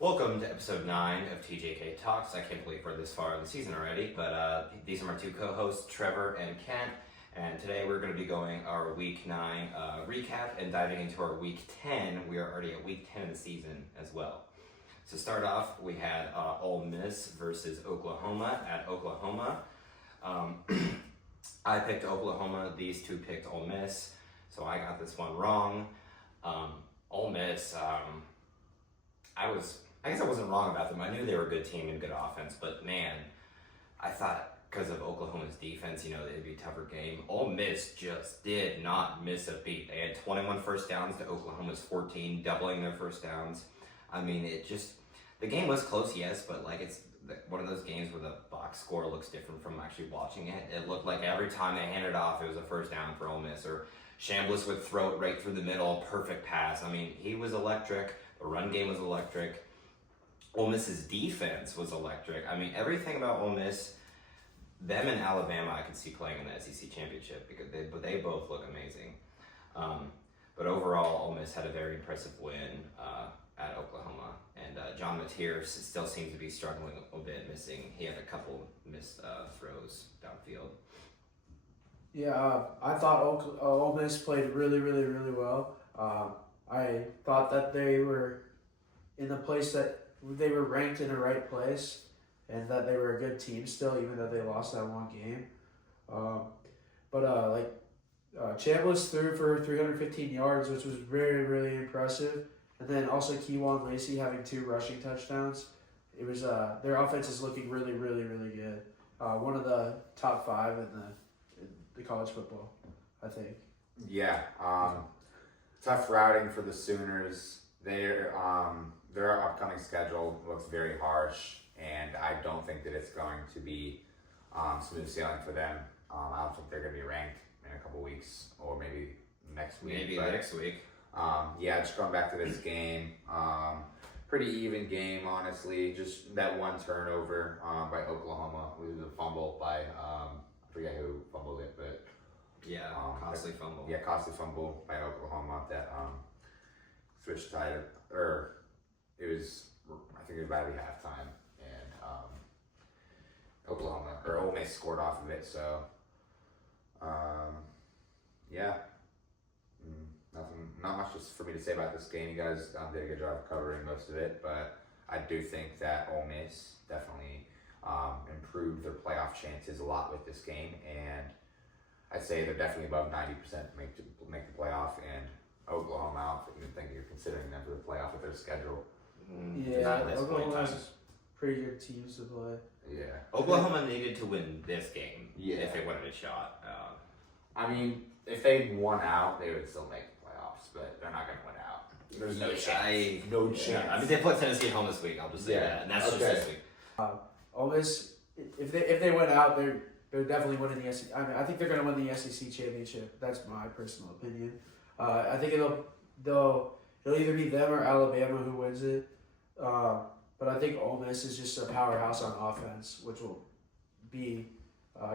Welcome to episode 9 of TJK Talks. I can't believe we're this far in the season already, but these are my two co-hosts, Trevor and Kent, and today we're going to be going our Week 9 recap and diving into our Week 10. We are already at Week 10 of the season as well. To start off, we had Ole Miss versus Oklahoma at Oklahoma. I picked Oklahoma, these two picked Ole Miss, so I got this one wrong. Ole Miss, I guess I wasn't wrong about them. I knew they were a good team and good offense, but man, I thought because of Oklahoma's defense, it'd be a tougher game. Ole Miss just did not miss a beat. They had 21 first downs to Oklahoma's 14, doubling their first downs. I mean, the game was close, yes, but it's one of those games where the box score looks different from actually watching it. It looked like every time they handed off, it was a first down for Ole Miss, or Chambliss would throw it right through the middle, perfect pass. I mean, he was electric. The run game was electric. Ole Miss's defense was electric. I mean, everything about Ole Miss, them and Alabama, I could see playing in the SEC championship because they both look amazing. But overall, Ole Miss had a very impressive win at Oklahoma, and John Mateer still seems to be struggling a bit, missing. He had a couple missed throws downfield. Yeah, I thought Ole Miss played really, really, really well. I thought that they were in the place that they were ranked in the right place, and that they were a good team still, even though they lost that one game. Chambliss threw for 315 yards, which was very, really impressive. And then also Kewan Lacey having 2 rushing touchdowns. It was their offense is looking really, really, really good. One of the top 5 in the college football, I think. Yeah, tough routing for the Sooners. Their upcoming schedule looks very harsh, and I don't think that it's going to be smooth sailing for them. I don't think they're going to be ranked in a couple weeks, or maybe next week. Next week. Just going back to this game, pretty even game, honestly. Just that one turnover by Oklahoma with a fumble by, I forget who fumbled it, but costly fumble. Yeah, costly fumble by Oklahoma that switched tide, or it was, I think it was about to be halftime, and Ole Miss scored off of it. So, not much just for me to say about this game. You guys did a good job of covering most of it, but I do think that Ole Miss definitely improved their playoff chances a lot with this game, and I'd say they're definitely above 90% to make the playoff, and Oklahoma, I don't even think you're considering them for the playoff with their schedule. Yeah, Oklahoma has pretty good teams to play. Yeah. Oklahoma needed to win this game if they wanted a shot. I mean, if they won out, they would still make the playoffs, but they're not going to win out. There's no chance. No chance. I mean, they put Tennessee at home this week. I'll just say that, and that's just this week. Ole Miss, if they went out, they're definitely winning the SEC. I mean, I think they're going to win the SEC championship. That's my personal opinion. I think it'll either be them or Alabama who wins it. But I think Ole Miss is just a powerhouse on offense, which will be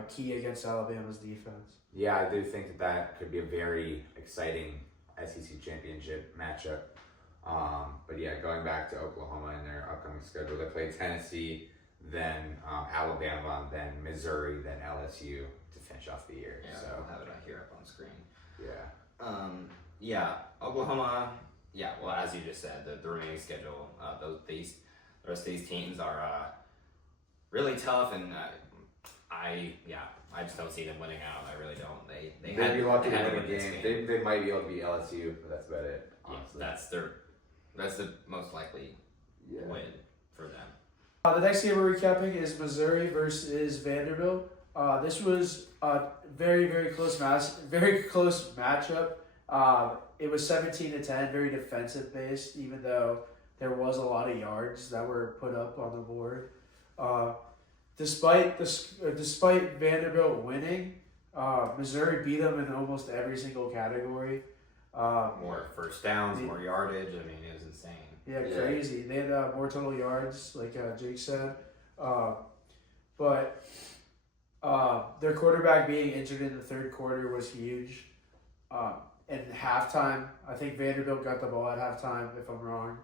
key against Alabama's defense. Yeah, I do think that could be a very exciting SEC championship matchup. But yeah, going back to Oklahoma and their upcoming schedule, they play Tennessee, then Alabama, then Missouri, then LSU to finish off the year. Yeah, so I'll have it here up on screen. Yeah. Oklahoma. Yeah, well, as you just said, the remaining schedule, the rest of these teams are really tough, and I just don't see them winning out. I really don't. They'd be lucky to win a game. They might be able to beat LSU, but that's about it. Honestly. Yeah, that's the most likely win for them. The next game we're recapping is Missouri versus Vanderbilt. This was a very, very close matchup. It was 17-10, very defensive based, even though there was a lot of yards that were put up on the board. Despite Vanderbilt winning, Missouri beat them in almost every single category. More first downs, more yardage. I mean, it was insane. Yeah, crazy. They had more total yards, like Jake said. But their quarterback being injured in the third quarter was huge. And halftime, I think Vanderbilt got the ball at halftime, if I'm wrong.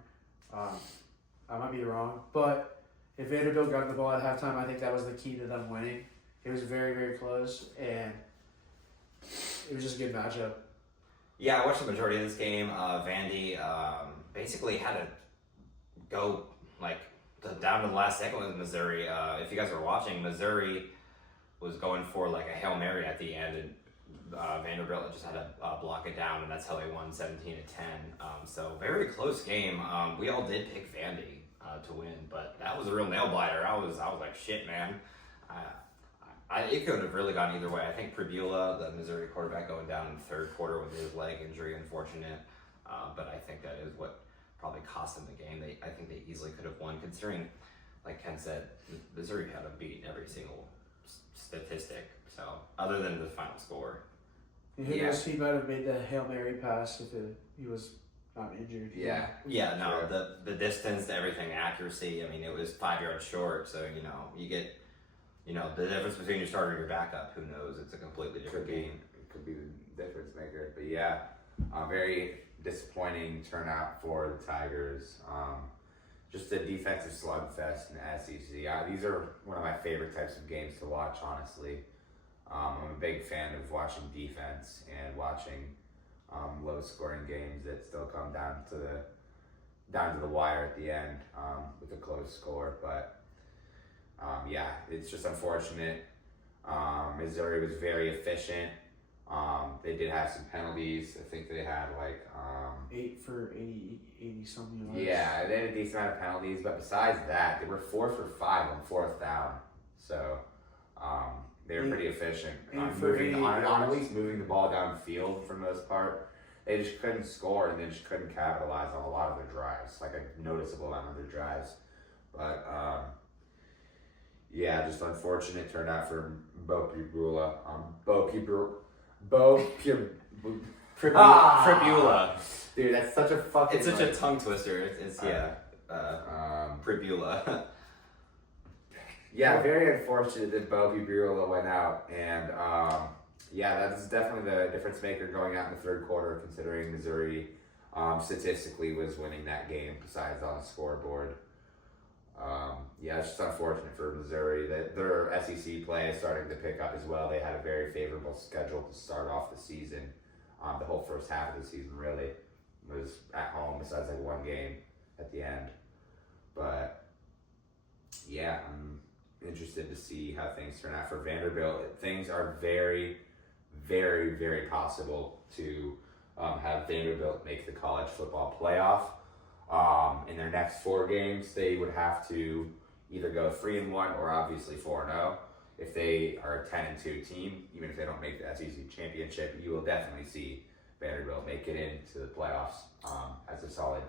I might be wrong. But if Vanderbilt got the ball at halftime, I think that was the key to them winning. It was very, very close, and it was just a good matchup. Yeah, I watched the majority of this game. Vandy basically had to go down to the last second with Missouri. If you guys were watching, Missouri was going for like a Hail Mary at the end, and Vanderbilt just had to block it down, and that's how they won 17-10. So very close game. We all did pick Vandy to win, but that was a real nail biter. I was like, shit, man. It could have really gone either way. I think Pribula, the Missouri quarterback, going down in the third quarter with his leg injury, unfortunate. But I think that is what probably cost them the game. I think they easily could have won, considering, like Ken said, Missouri had them beat in every single statistic. So other than the final score. He might have made the Hail Mary pass if he was not injured. Yeah, no, the distance, everything, accuracy. I mean, it was 5 yards short, so you get. The difference between your starter and your backup, who knows? It's a completely different game. It could be the difference maker. But yeah, very disappointing turnout for the Tigers. Just a defensive slugfest in the SEC. These are one of my favorite types of games to watch, honestly. I'm a big fan of watching defense and watching low-scoring games that still come down to the wire at the end with a close score. But it's just unfortunate. Missouri was very efficient. They did have some penalties. I think they had 8 for 80 something yards. Yeah, they had a decent amount of penalties, but besides that, they were 4 for 5 on 4th down. So they were pretty efficient on at least moving the ball downfield for the most part. They just couldn't score, and they just couldn't capitalize on a lot of their drives, like a noticeable amount of their drives. But just unfortunate turnout for Bo Pribula. Pribula. Dude, that's such a fucking. It's such a tongue twister. Pribula. Yeah, very unfortunate that Bo Pribula went out, and that's definitely the difference maker going out in the third quarter, considering Missouri statistically was winning that game, besides on the scoreboard. It's just unfortunate for Missouri that their SEC play is starting to pick up as well. They had a very favorable schedule to start off the season. The whole first half of the season really was at home, besides one game at the end. But I'm interested to see how things turn out for Vanderbilt. Things are very, very, very possible to have Vanderbilt make the college football playoff. In their next 4 games, they would have to either go 3-1 or obviously 4-0. If they are a 10-2 team, even if they don't make the SEC championship, you will definitely see Vanderbilt make it into the playoffs as a solid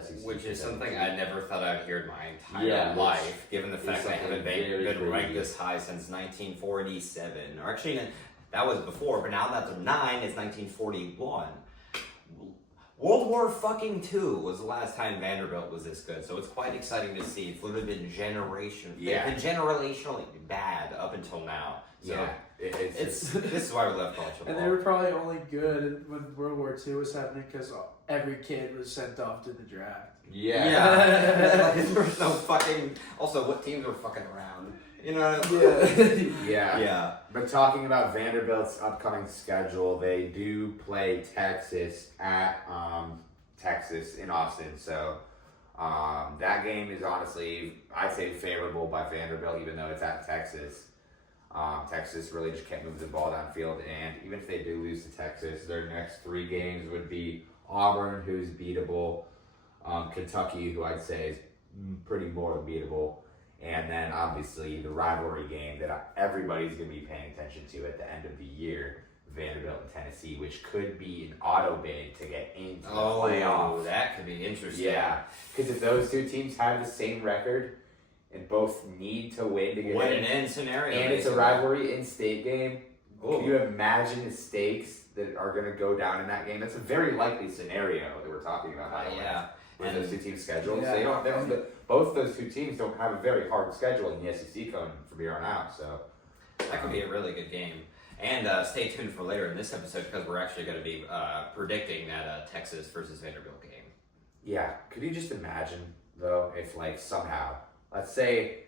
SEC. Which is something I never thought I'd hear in my entire life, given the fact that I haven't been ranked this high since 1947. Or actually, that was before, but now that they're 9, it's 1941. World War fucking II was the last time Vanderbilt was this good, so it's quite exciting to see. It's literally been they've been generationally bad up until now. So this is why we love college football. And they were probably only good when World War II was happening because every kid was sent off to the draft. There's no fucking. Also, what teams were fucking around? Yeah. But talking about Vanderbilt's upcoming schedule, they do play Texas at Texas in Austin. So that game is honestly, I'd say, favorable by Vanderbilt, even though it's at Texas. Texas really just can't move the ball downfield, and even if they do lose to Texas, their next 3 games would be Auburn, who's beatable, Kentucky, who I'd say is pretty more beatable, and then obviously the rivalry game that everybody's going to be paying attention to at the end of the year, Vanderbilt and Tennessee, which could be an auto bid to get into the playoffs. That could be interesting. Yeah, because if those 2 teams have the same record and both need to win to get in scenario, and it's a rivalry in-state game, can you imagine the stakes that are going to go down in that game? That's a very likely scenario that we're talking about. With those 2 teams' schedules, both those 2 teams don't have a very hard schedule in the SEC coming from here on out. So that could be a really good game. And stay tuned for later in this episode, because we're actually going to be predicting that Texas versus Vanderbilt game. Yeah, could you just imagine though, if like somehow, let's say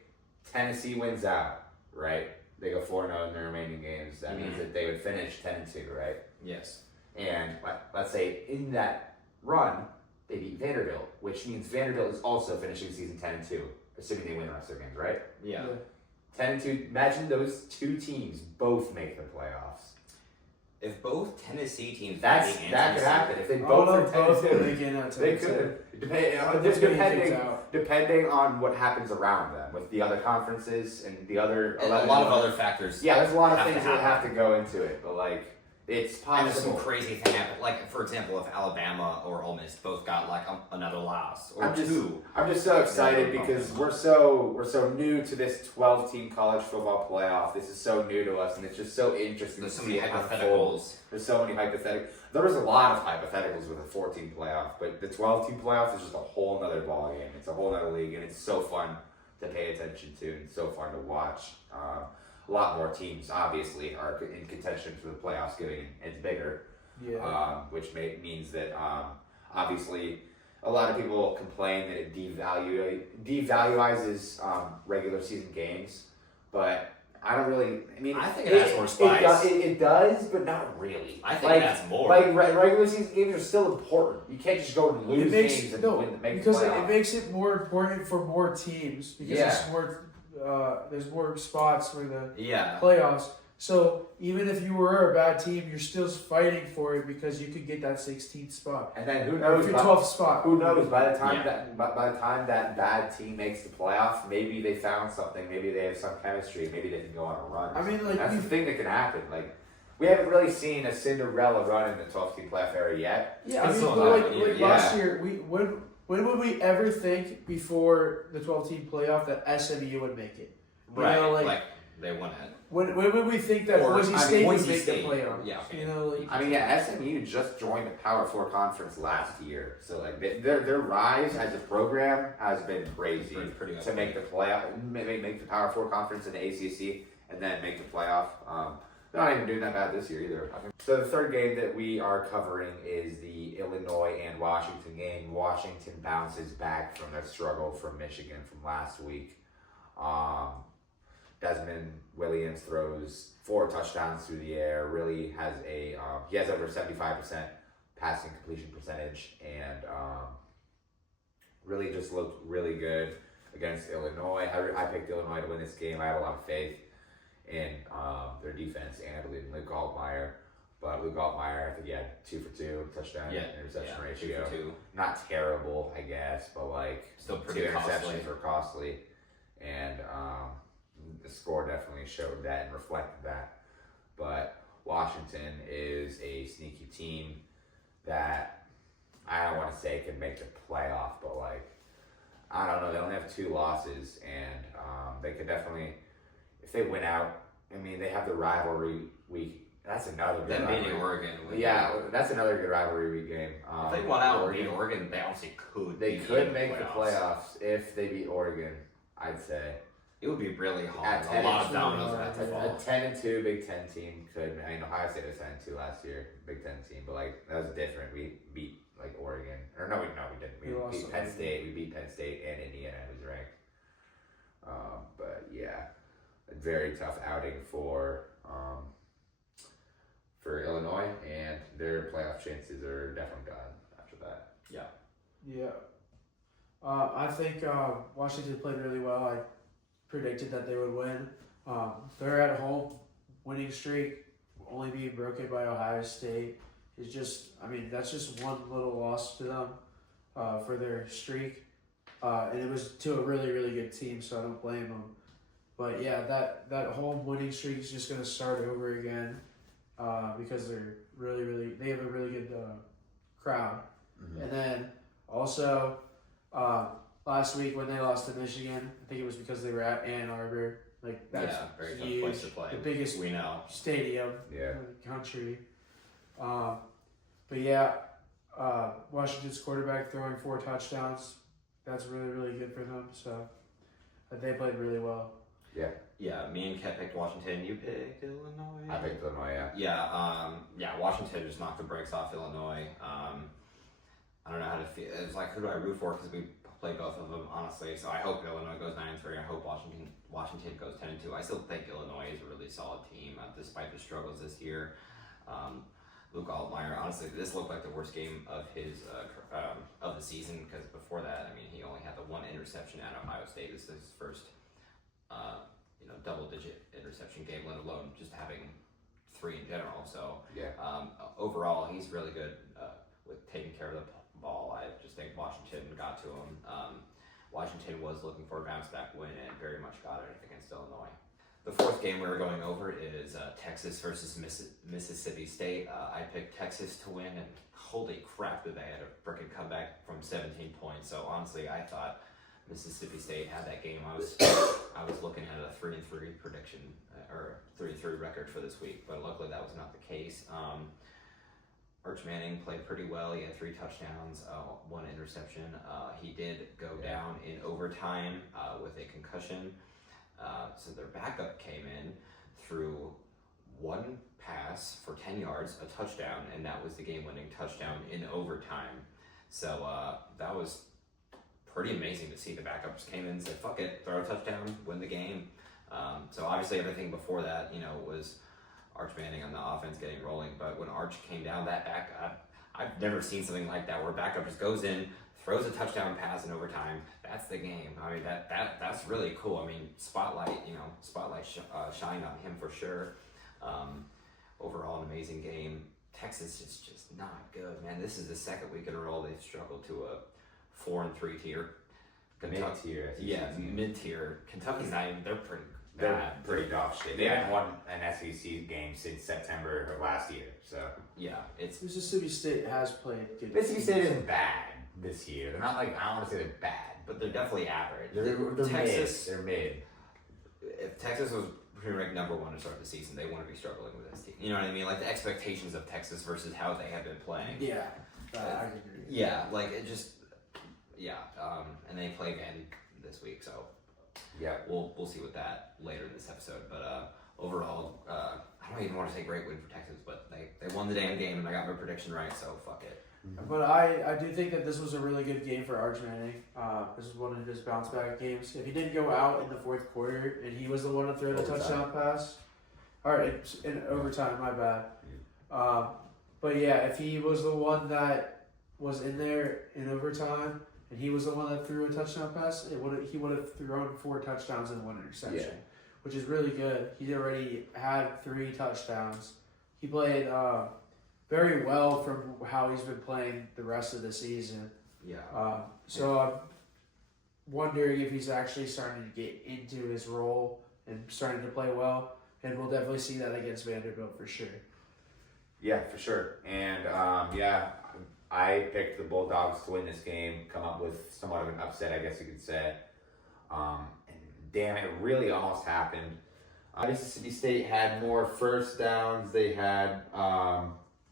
Tennessee wins out, right? They go 4-0 in their remaining games. That means that they would finish 10-2, right? Yes. And let's say in that run, they beat Vanderbilt, which means Vanderbilt is also finishing the season 10-2, assuming they win the rest of their games, right? Yeah. 10-2. Imagine those two teams both make the playoffs. If both Tennessee teams That could happen. If they both are 10-2, they could. Depending on what happens around them with the other conferences and the other. And a lot of other factors. Yeah, there's a lot of things that have to go into it, but like it's And if some possible. crazy thing happened, like for example, if Alabama or Ole Miss both got like another loss or I'm two. just so excited because we're so new to this 12-team college football playoff. This is so new to us, and it's just so interesting There's to so see many it unfold. hypotheticals. There's so many hypotheticals. There was a lot of hypotheticals with a 14 playoff, but the 12-team playoff is just a whole nother ballgame. It's a whole nother league, and it's so fun to pay attention to and so fun to watch. A lot more teams, obviously, are in contention for the playoffs, getting it's bigger. Yeah. Which means that obviously a lot of people complain that it devaluizes regular season games, but I don't really. I mean, I think it adds more spice. It does, but not really. I think that's more. Like regular season games are still important. You can't just go and lose games and make because the playoffs. it makes it more important for more teams because it's more. There's more spots for the playoffs. So even if you were a bad team, you're still fighting for it because you could get that 16th spot. And then who knows? If your 12th spot. Who knows? By the time that bad team makes the playoffs, maybe they found something. Maybe they have some chemistry. Maybe they can go on a run. I mean, like that's the thing that can happen. Like we haven't really seen a Cinderella run in the 12-team playoff era yet. Yeah, I mean, like last year, when would we ever think before the 12-team playoff that SMU would make it? Right, like they won it. When would we think that Boise State would make the playoffs? Yeah, okay. You know, like I mean, SMU just joined the Power 4 conference last year, so like their rise as a program has been crazy pretty to make the playoff, make the Power 4 conference in the ACC, and then make the playoff. They're not even doing that bad this year either. So the third game that we are covering is the Illinois and Washington game. Washington bounces back from their struggle from Michigan from last week. Desmond Williams throws 4 touchdowns through the air. Really has he has over 75% passing completion percentage, and really just looked really good against Illinois. I picked Illinois to win this game. I have a lot of faith in their defense and in Luke Altmaier. But Luke Altmaier, I think he had 2 for 2 touchdown interception ratio. 2 for 2. Not terrible, I guess, but like still pretty 2 interceptions costly. were costly, and the score definitely showed that and reflected that. But Washington is a sneaky team that I don't want to say can make the playoff, but like I don't know, they only have 2 losses, and they could definitely, if they win out. I mean, they have the rivalry week. That's another good Them rivalry. beating Oregon. Yeah, that's another good rivalry week game. If they won out and beat Oregon, they honestly could. They could make the playoffs if they beat Oregon, I'd say. It would be really hard. At A lot of dominoes would have to A fall. 10-2 Big Ten team could. I mean, Ohio State was 10-2 last year, Big Ten team, but like that was different. We beat like Oregon, or no, we didn't. We beat Penn State. We beat Penn State and Indiana, who's ranked. But yeah, a very tough outing for Illinois, and their playoff chances are definitely gone after that. Yeah. I think Washington played really well. I predicted that they would win. They're at home, winning streak, only being broken by Ohio State. It's just, I mean, that's just one little loss to them for their streak. And it was to a really, really good team, so I don't blame them. But yeah, that home winning streak is just going to start over again because they're they have a really good crowd. Mm-hmm. And then also, last week when they lost to Michigan, I think it was because they were at Ann Arbor. Like that's very huge, tough place to play. the biggest we know stadium Yeah. in the country. But yeah, Washington's quarterback throwing 4 touchdowns. That's really, really good for them. So they played really well. Yeah, me and Kat picked Washington. You picked Illinois. I picked Illinois. Yeah. Washington just knocked the brakes off Illinois. I don't know how to feel. It's like, who do I root for? Because we play both of them, honestly. So I hope Illinois goes 9-3. I hope Washington goes 10-2. I still think Illinois is a really solid team, despite the struggles this year. Luke Altmaier, honestly, this looked like the worst game of his of the season, because before that, I mean, he only had the one interception at Ohio State. This is his first, double-digit interception game, let alone just having 3 in general. So overall, he's really good with taking care of the ball. I just think Washington got to him. Washington was looking for a bounce-back win and very much got it against Illinois. The fourth game we're going over is Texas versus Mississippi State. I picked Texas to win, and holy crap did they had a freaking comeback from 17 points. So honestly, I thought Mississippi State had that game. I was looking at a 3-3 prediction or 3-3 record for this week, but luckily that was not the case. Arch Manning played pretty well. He had 3 touchdowns, 1 interception. He did go down in overtime with a concussion. So their backup came in, threw 1 pass for 10 yards, a touchdown, and that was the game-winning touchdown in overtime. So that was pretty amazing to see. The backups came in and said, fuck it, throw a touchdown, win the game. So obviously everything before that, was Arch Manning on the offense getting rolling. But when Arch came down, I've never seen something like that, where backup just goes in, throws a touchdown pass in overtime. That's the game. I mean, that's really cool. I mean, spotlight shine on him for sure. Overall, an amazing game. Texas is just not good, man. This is the second week in a row they've struggled to a 4-3 tier. Mid-tier. Yeah, mid-tier. Kentucky's not even, they're pretty bad. They're pretty dog shit. They haven't won an SEC game since September of last year. So yeah, it's Mississippi State has played good. Mississippi State isn't bad this year. They're not like, I don't want to say they're bad, but they're definitely average. They're Texas, mid. They're mid. If Texas was ranked number 1 to start the season, they wouldn't be struggling with this team. You know what I mean? Like the expectations of Texas versus how they have been playing. Yeah, I agree. Yeah, like it just, and they play again this week, so yeah, we'll see with that later in this episode. But overall, I don't even want to say great win for Texas, but they won the damn game, and I got my prediction right, so fuck it. But I do think that this was a really good game for Arch Manning. This was one of his bounce back games. If he didn't go out in the 4th quarter and he was the one to throw the touchdown pass, in overtime, my bad. But yeah, if he was the one that was in there in overtime and he was the one that threw a touchdown pass, he would have thrown 4 touchdowns and 1 interception, which is really good. He already had 3 touchdowns. He played very well from how he's been playing the rest of the season. Yeah. So I'm wondering if he's actually starting to get into his role and starting to play well. And we'll definitely see that against Vanderbilt for sure. Yeah, for sure. And I picked the Bulldogs to win this game, come up with somewhat of an upset, I guess you could say. And damn, it really almost happened. Mississippi State had more first downs. They had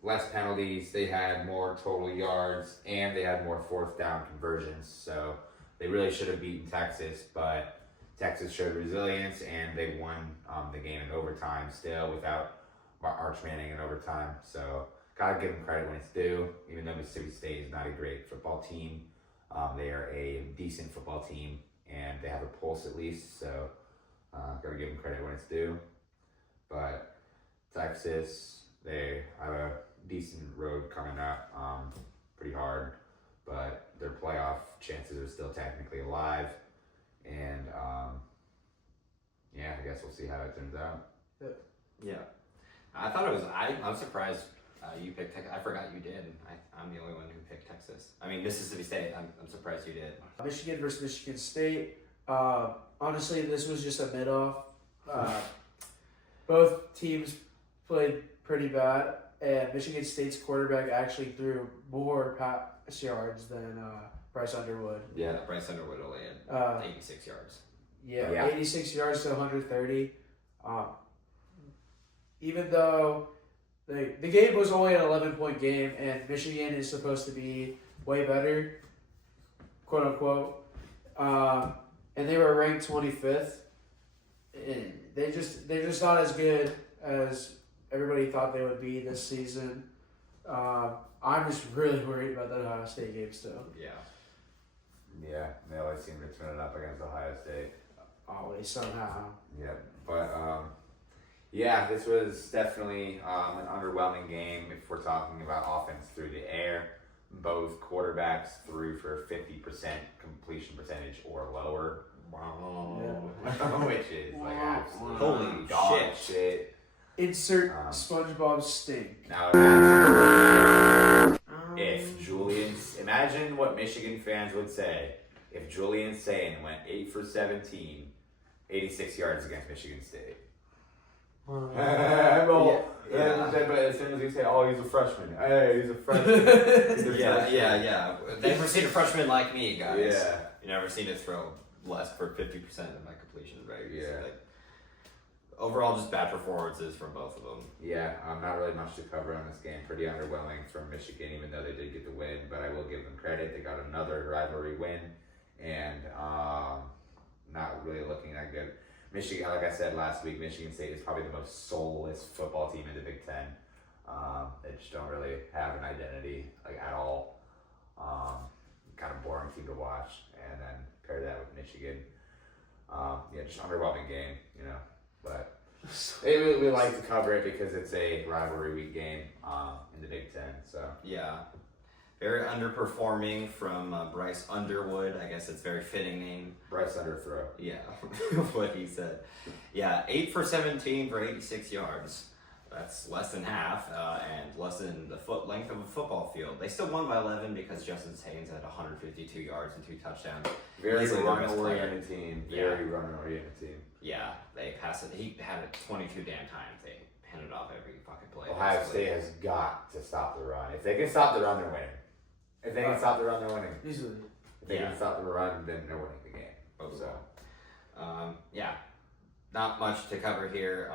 less penalties. They had more total yards, and they had more 4th down conversions. So they really should have beaten Texas, but Texas showed resilience, and they won the game in overtime still without Arch Manning in overtime. So gotta give them credit when it's due, even though Mississippi State is not a great football team. They are a decent football team, and they have a pulse at least. So gotta give them credit when it's due. But Texas, they have a decent road coming up, pretty hard, but their playoff chances are still technically alive. And I guess we'll see how it turns out. Yeah. I thought it was. I'm surprised you picked Texas. I forgot you did. I'm the only one who picked Texas. I mean Mississippi State. I'm surprised you did. Michigan versus Michigan State. Honestly, this was just a mid-off. Both teams played pretty bad, and Michigan State's quarterback actually threw more pass yards than Bryce Underwood. Yeah, Bryce Underwood only had 86 yards. Yeah, 86 yards to 130. Even though the game was only an 11-point game, and Michigan is supposed to be way better, quote unquote, and they were ranked 25th, and they're just not as good as everybody thought they would be this season. I'm just really worried about that Ohio State game still. Yeah. Yeah, they always seem to turn it up against Ohio State. Always somehow. Yeah, but yeah, this was definitely an underwhelming game if we're talking about offense through the air. Both quarterbacks threw for 50% completion percentage or lower. Wow. Which is like absolutely Holy dog shit. shit. Insert SpongeBob stink. Now imagine what Michigan fans would say if Julian Sayin went 8 for 17, 86 yards against Michigan State. But as soon as you say, "Oh, he's a freshman," hey, he's a freshman. Yeah. Never seen a freshman like me, guys. Yeah. You never seen us throw less for 50% of my completion rate. Yeah. So, overall, just bad performances from both of them. Yeah, not really much to cover on this game. Pretty underwhelming from Michigan, even though they did get the win. But I will give them credit; they got another rivalry win, and not really looking that good. Michigan, like I said last week, Michigan State is probably the most soulless football team in the Big Ten. They just don't really have an identity at all. Kind of boring team to watch, and then pair that with Michigan. Just underwhelming game, But we like to cover it because it's a rivalry week game in the Big Ten. So yeah, very underperforming from Bryce Underwood. I guess it's a very fitting name. Bryce Underthrow. Yeah, what he said. Yeah, 8 for 17 for 86 yards. That's less than half, and less than the length of a football field. They still won by 11 because Justin Haynes had 152 yards and 2 touchdowns. Very Easily the best run-oriented team. Yeah. Very run-oriented team. Yeah, they passed it. He had it 22 damn times. They handed off every fucking play. Ohio State has got to stop the run. If they can stop the run, they're winning. If they can stop the run, they're winning. Easily. If they can stop the run, then they're winning the game. So, not much to cover here.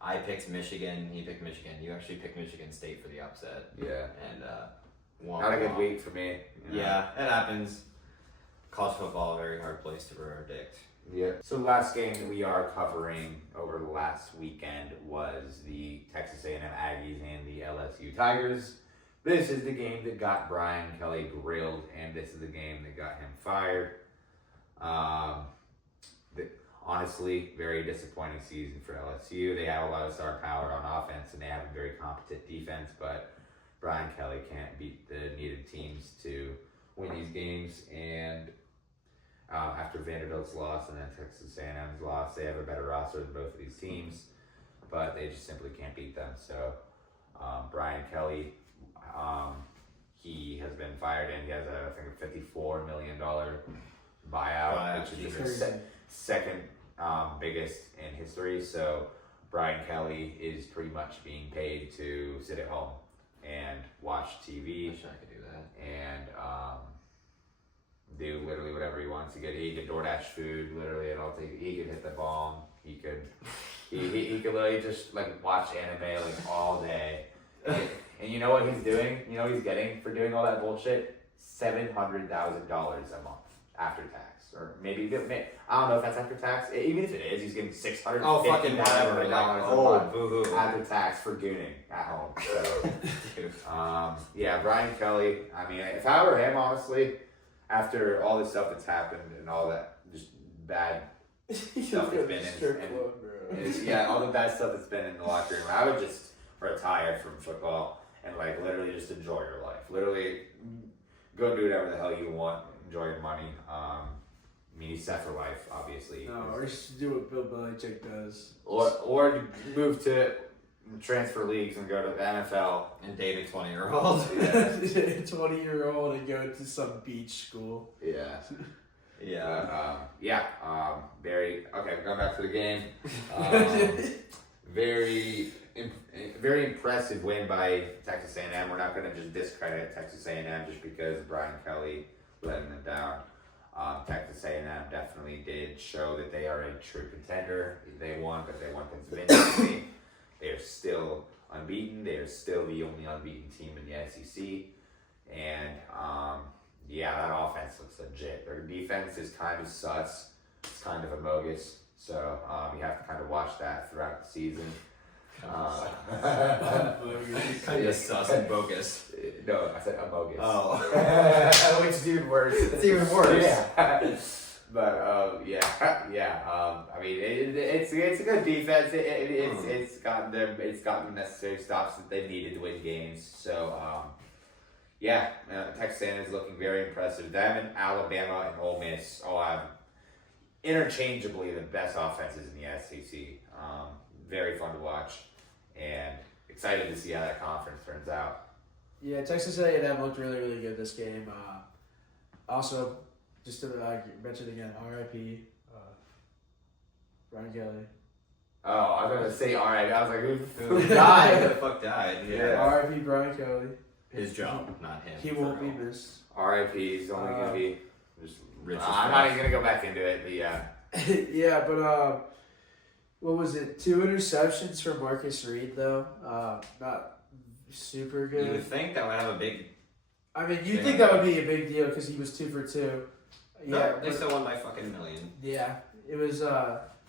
I picked Michigan. He picked Michigan. You actually picked Michigan State for the upset. Yeah. And not a good week for me. Yeah, it happens. College football, a very hard place to predict. Yeah. So the last game that we are covering over the last weekend was the Texas A&M Aggies and the LSU Tigers. This is the game that got Brian Kelly grilled, and this is the game that got him fired. Honestly, very disappointing season for LSU. They have a lot of star power on offense, and they have a very competent defense, but Brian Kelly can't beat the needed teams to win these games. And after Vanderbilt's loss and then Texas A&M's loss, they have a better roster than both of these teams, but they just simply can't beat them. So Brian Kelly, he has been fired, and he has I think a $54 million buyout, which is the second biggest in history. So Brian Kelly is pretty much being paid to sit at home and watch TV. I wish I could do that. And do literally whatever he wants. He could DoorDash food, literally, and he could hit the bong. He could literally just watch anime all day. And you know what he's doing? You know what he's getting for doing all that bullshit? $700,000 a month after tax. Or maybe, I don't know if that's after tax. Even if it is, he's getting $650,000 a month after tax for gooning at home. So, Brian Kelly. I mean, if I were him, honestly, after all the stuff that's happened and all that just bad stuff that's been all the bad stuff that's been in the locker room, I would just retire from football and literally just enjoy your life. Literally, go do whatever the hell you want. Enjoy your money. He's set for life, obviously. No, or just do what Bill Belichick does. Or move to transfer leagues and go to the NFL. And date a 20-year-old. Yeah. 20-year-old and go to some beach school. Yeah. Yeah. Very, okay, going back to the game. Very impressive win by Texas A&M. We're not going to just discredit Texas A&M just because Brian Kelly letting them down. Texas A&M definitely did show that they are a true contender. They won, but they won convincingly. They are still unbeaten. They are still the only unbeaten team in the SEC. And that offense looks legit. Their defense is kind of sus. It's kind of a bogus. So you have to kind of watch that throughout the season. Kind of sus and bogus. No, I said amogus. Oh. Which dude worse? It's even worse. Yeah. But I mean, it's a good defense. It's gotten them the necessary stops that they needed to win games. So Texas A&M is looking very impressive. Them and Alabama and Ole Miss all have interchangeably the best offenses in the SEC. Very fun to watch, and excited to see how that conference turns out. Yeah, Texas A&M looked really, really good this game. Also, just to mention again, R.I.P. Brian Kelly. Oh, I was going to say R.I.P. I was like, who Who died? the fuck died? Yeah. R.I.P. Brian Kelly. His job, not him. He won't be missed. R.I.P. He's only going to be Just rich. I'm not even going to go back into it, but yeah. Yeah, but what was it? 2 interceptions for Marcus Reed, though. Not super good. You would think that would have a big. I mean, you'd think that would be a big deal because he was 2 for 2. Yeah, they still won by fucking million. Yeah, it was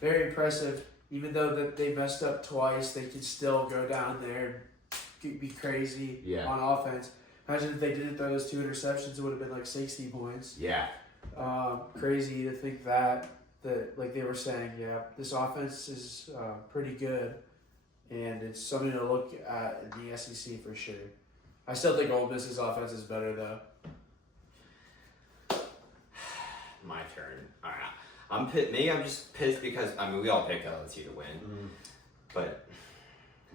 very impressive. Even though that they messed up twice, they could still go down there and be crazy on offense. Imagine if they didn't throw those 2 interceptions, it would have been like 60 points. Yeah. Crazy to think that like they were saying, this offense is pretty good, and it's something to look at in the SEC for sure. I still think Ole Miss's offense is better though. My turn. All right. Maybe I'm just pissed because we all picked LSU to win, but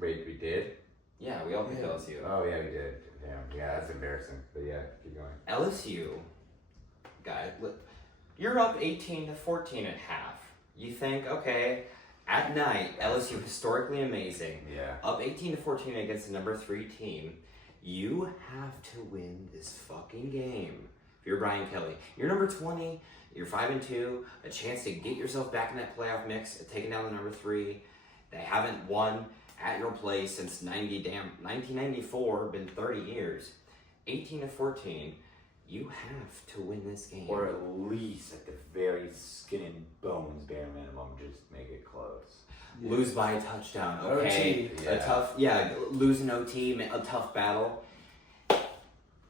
Wait, we did? yeah, we all picked Yeah. LSU. Oh, yeah, we did. Damn. Yeah, that's embarrassing. But yeah, keep going. LSU, guys, you're up 18-14 at half. You think, okay, at night, LSU historically amazing. Yeah. Up 18-14 against the number 3 team. You have to win this fucking game. If you're Brian Kelly, you're number 20. You're 5-2. A chance to get yourself back in that playoff mix, taking down the number 3. They haven't won at your place since 1994. Been 30 years. 18-14. You have to win this game. Or at least, at the very skin and bones bare minimum, just make it close. Lose by a touchdown. Okay. OT. A tough, lose an OT, a tough battle.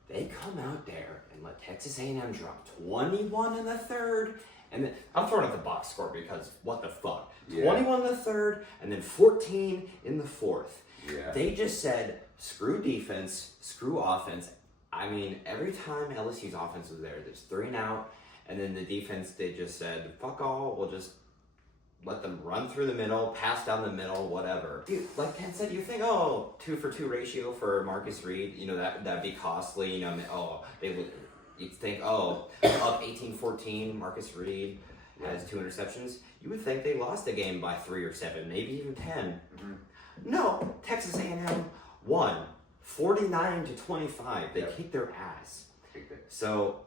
They come out there and let Texas A&M drop 21 in the third. And then, I'm throwing out the box score because what the fuck? Yeah. 21 in the third and then 14 in the fourth. Yeah. They just said, screw defense, screw offense. I mean, every time LSU's offense was there, there's 3 and out. And then the defense, they just said, fuck all, we'll just let them run through the middle, pass down the middle, whatever. Dude, like Ken said, you think, 2 for 2 ratio for Marcus Reed, that'd be costly, they would, you'd think, up 18-14, Marcus Reed has 2 interceptions. You would think they lost the game by 3 or 7, maybe even 10. Mm-hmm. No, Texas A&M won 49-25. They kicked their ass. So,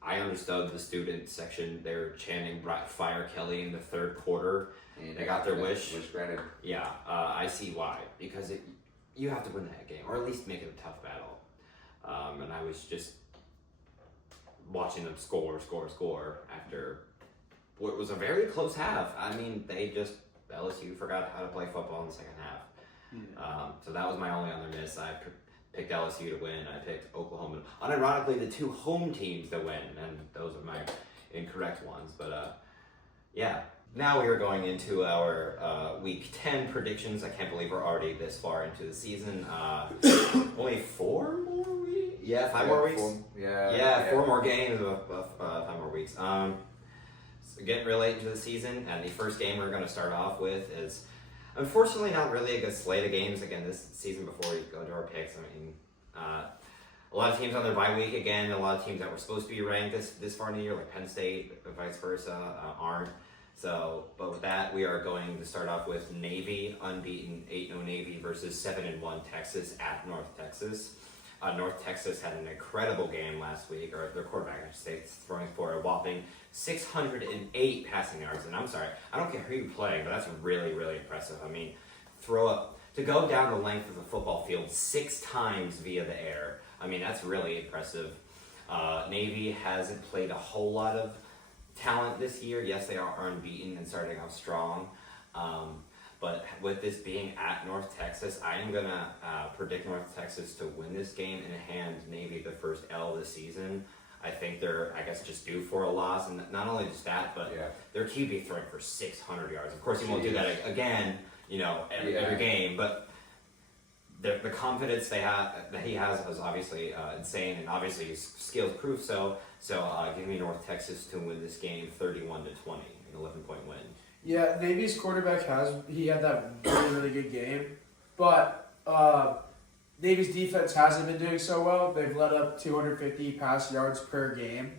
I understood the student section. They were chanting "Fire Kelly" in the third quarter. And they got their wish. Wish granted. Yeah, I see why. Because you have to win that game, or at least make it a tough battle. And I was just watching them score after what was a very close half. I mean, LSU forgot how to play football in the second half. Yeah. So that was my only other miss. I picked LSU to win. I picked Oklahoma. Unironically, the 2 home teams to win, and those are my incorrect ones. But now we are going into our Week 10 predictions. I can't believe we're already this far into the season. Only 4 more weeks? Yeah, 5 more weeks? 4 more games of 5 more weeks. So getting real late into the season, and the first game we're going to start off with is unfortunately not really a good slate of games again this season. Before we go to our picks, I mean, a lot of teams on their bye week again. A lot of teams that were supposed to be ranked this far in the year, like Penn State, vice versa, aren't. So, but with that, we are going to start off with Navy, unbeaten 8-0 Navy versus 7-1 Texas at North Texas. North Texas had an incredible game last week, or their quarterback, I should say, throwing for a whopping 608 passing yards. And I'm sorry, I don't care who you play, but that's really, really impressive. I mean, to go down the length of the football field 6 times via the air. I mean, that's really impressive. Navy hasn't played a whole lot of talent this year. Yes, they are unbeaten and starting off strong. But with this being at North Texas, I am gonna predict North Texas to win this game and hand Navy the first L of the season. I think they're, I guess, just due for a loss, and not only just that, but their QB throwing for 600 yards. Of course, he won't do that again, every game, but the confidence that he has is obviously insane, and obviously his skills prove so. So give me North Texas to win this game 31-20, an 11-point win. Yeah, Navy's quarterback had that really, really good game, but Navy's defense hasn't been doing so well. They've let up 250 pass yards per game,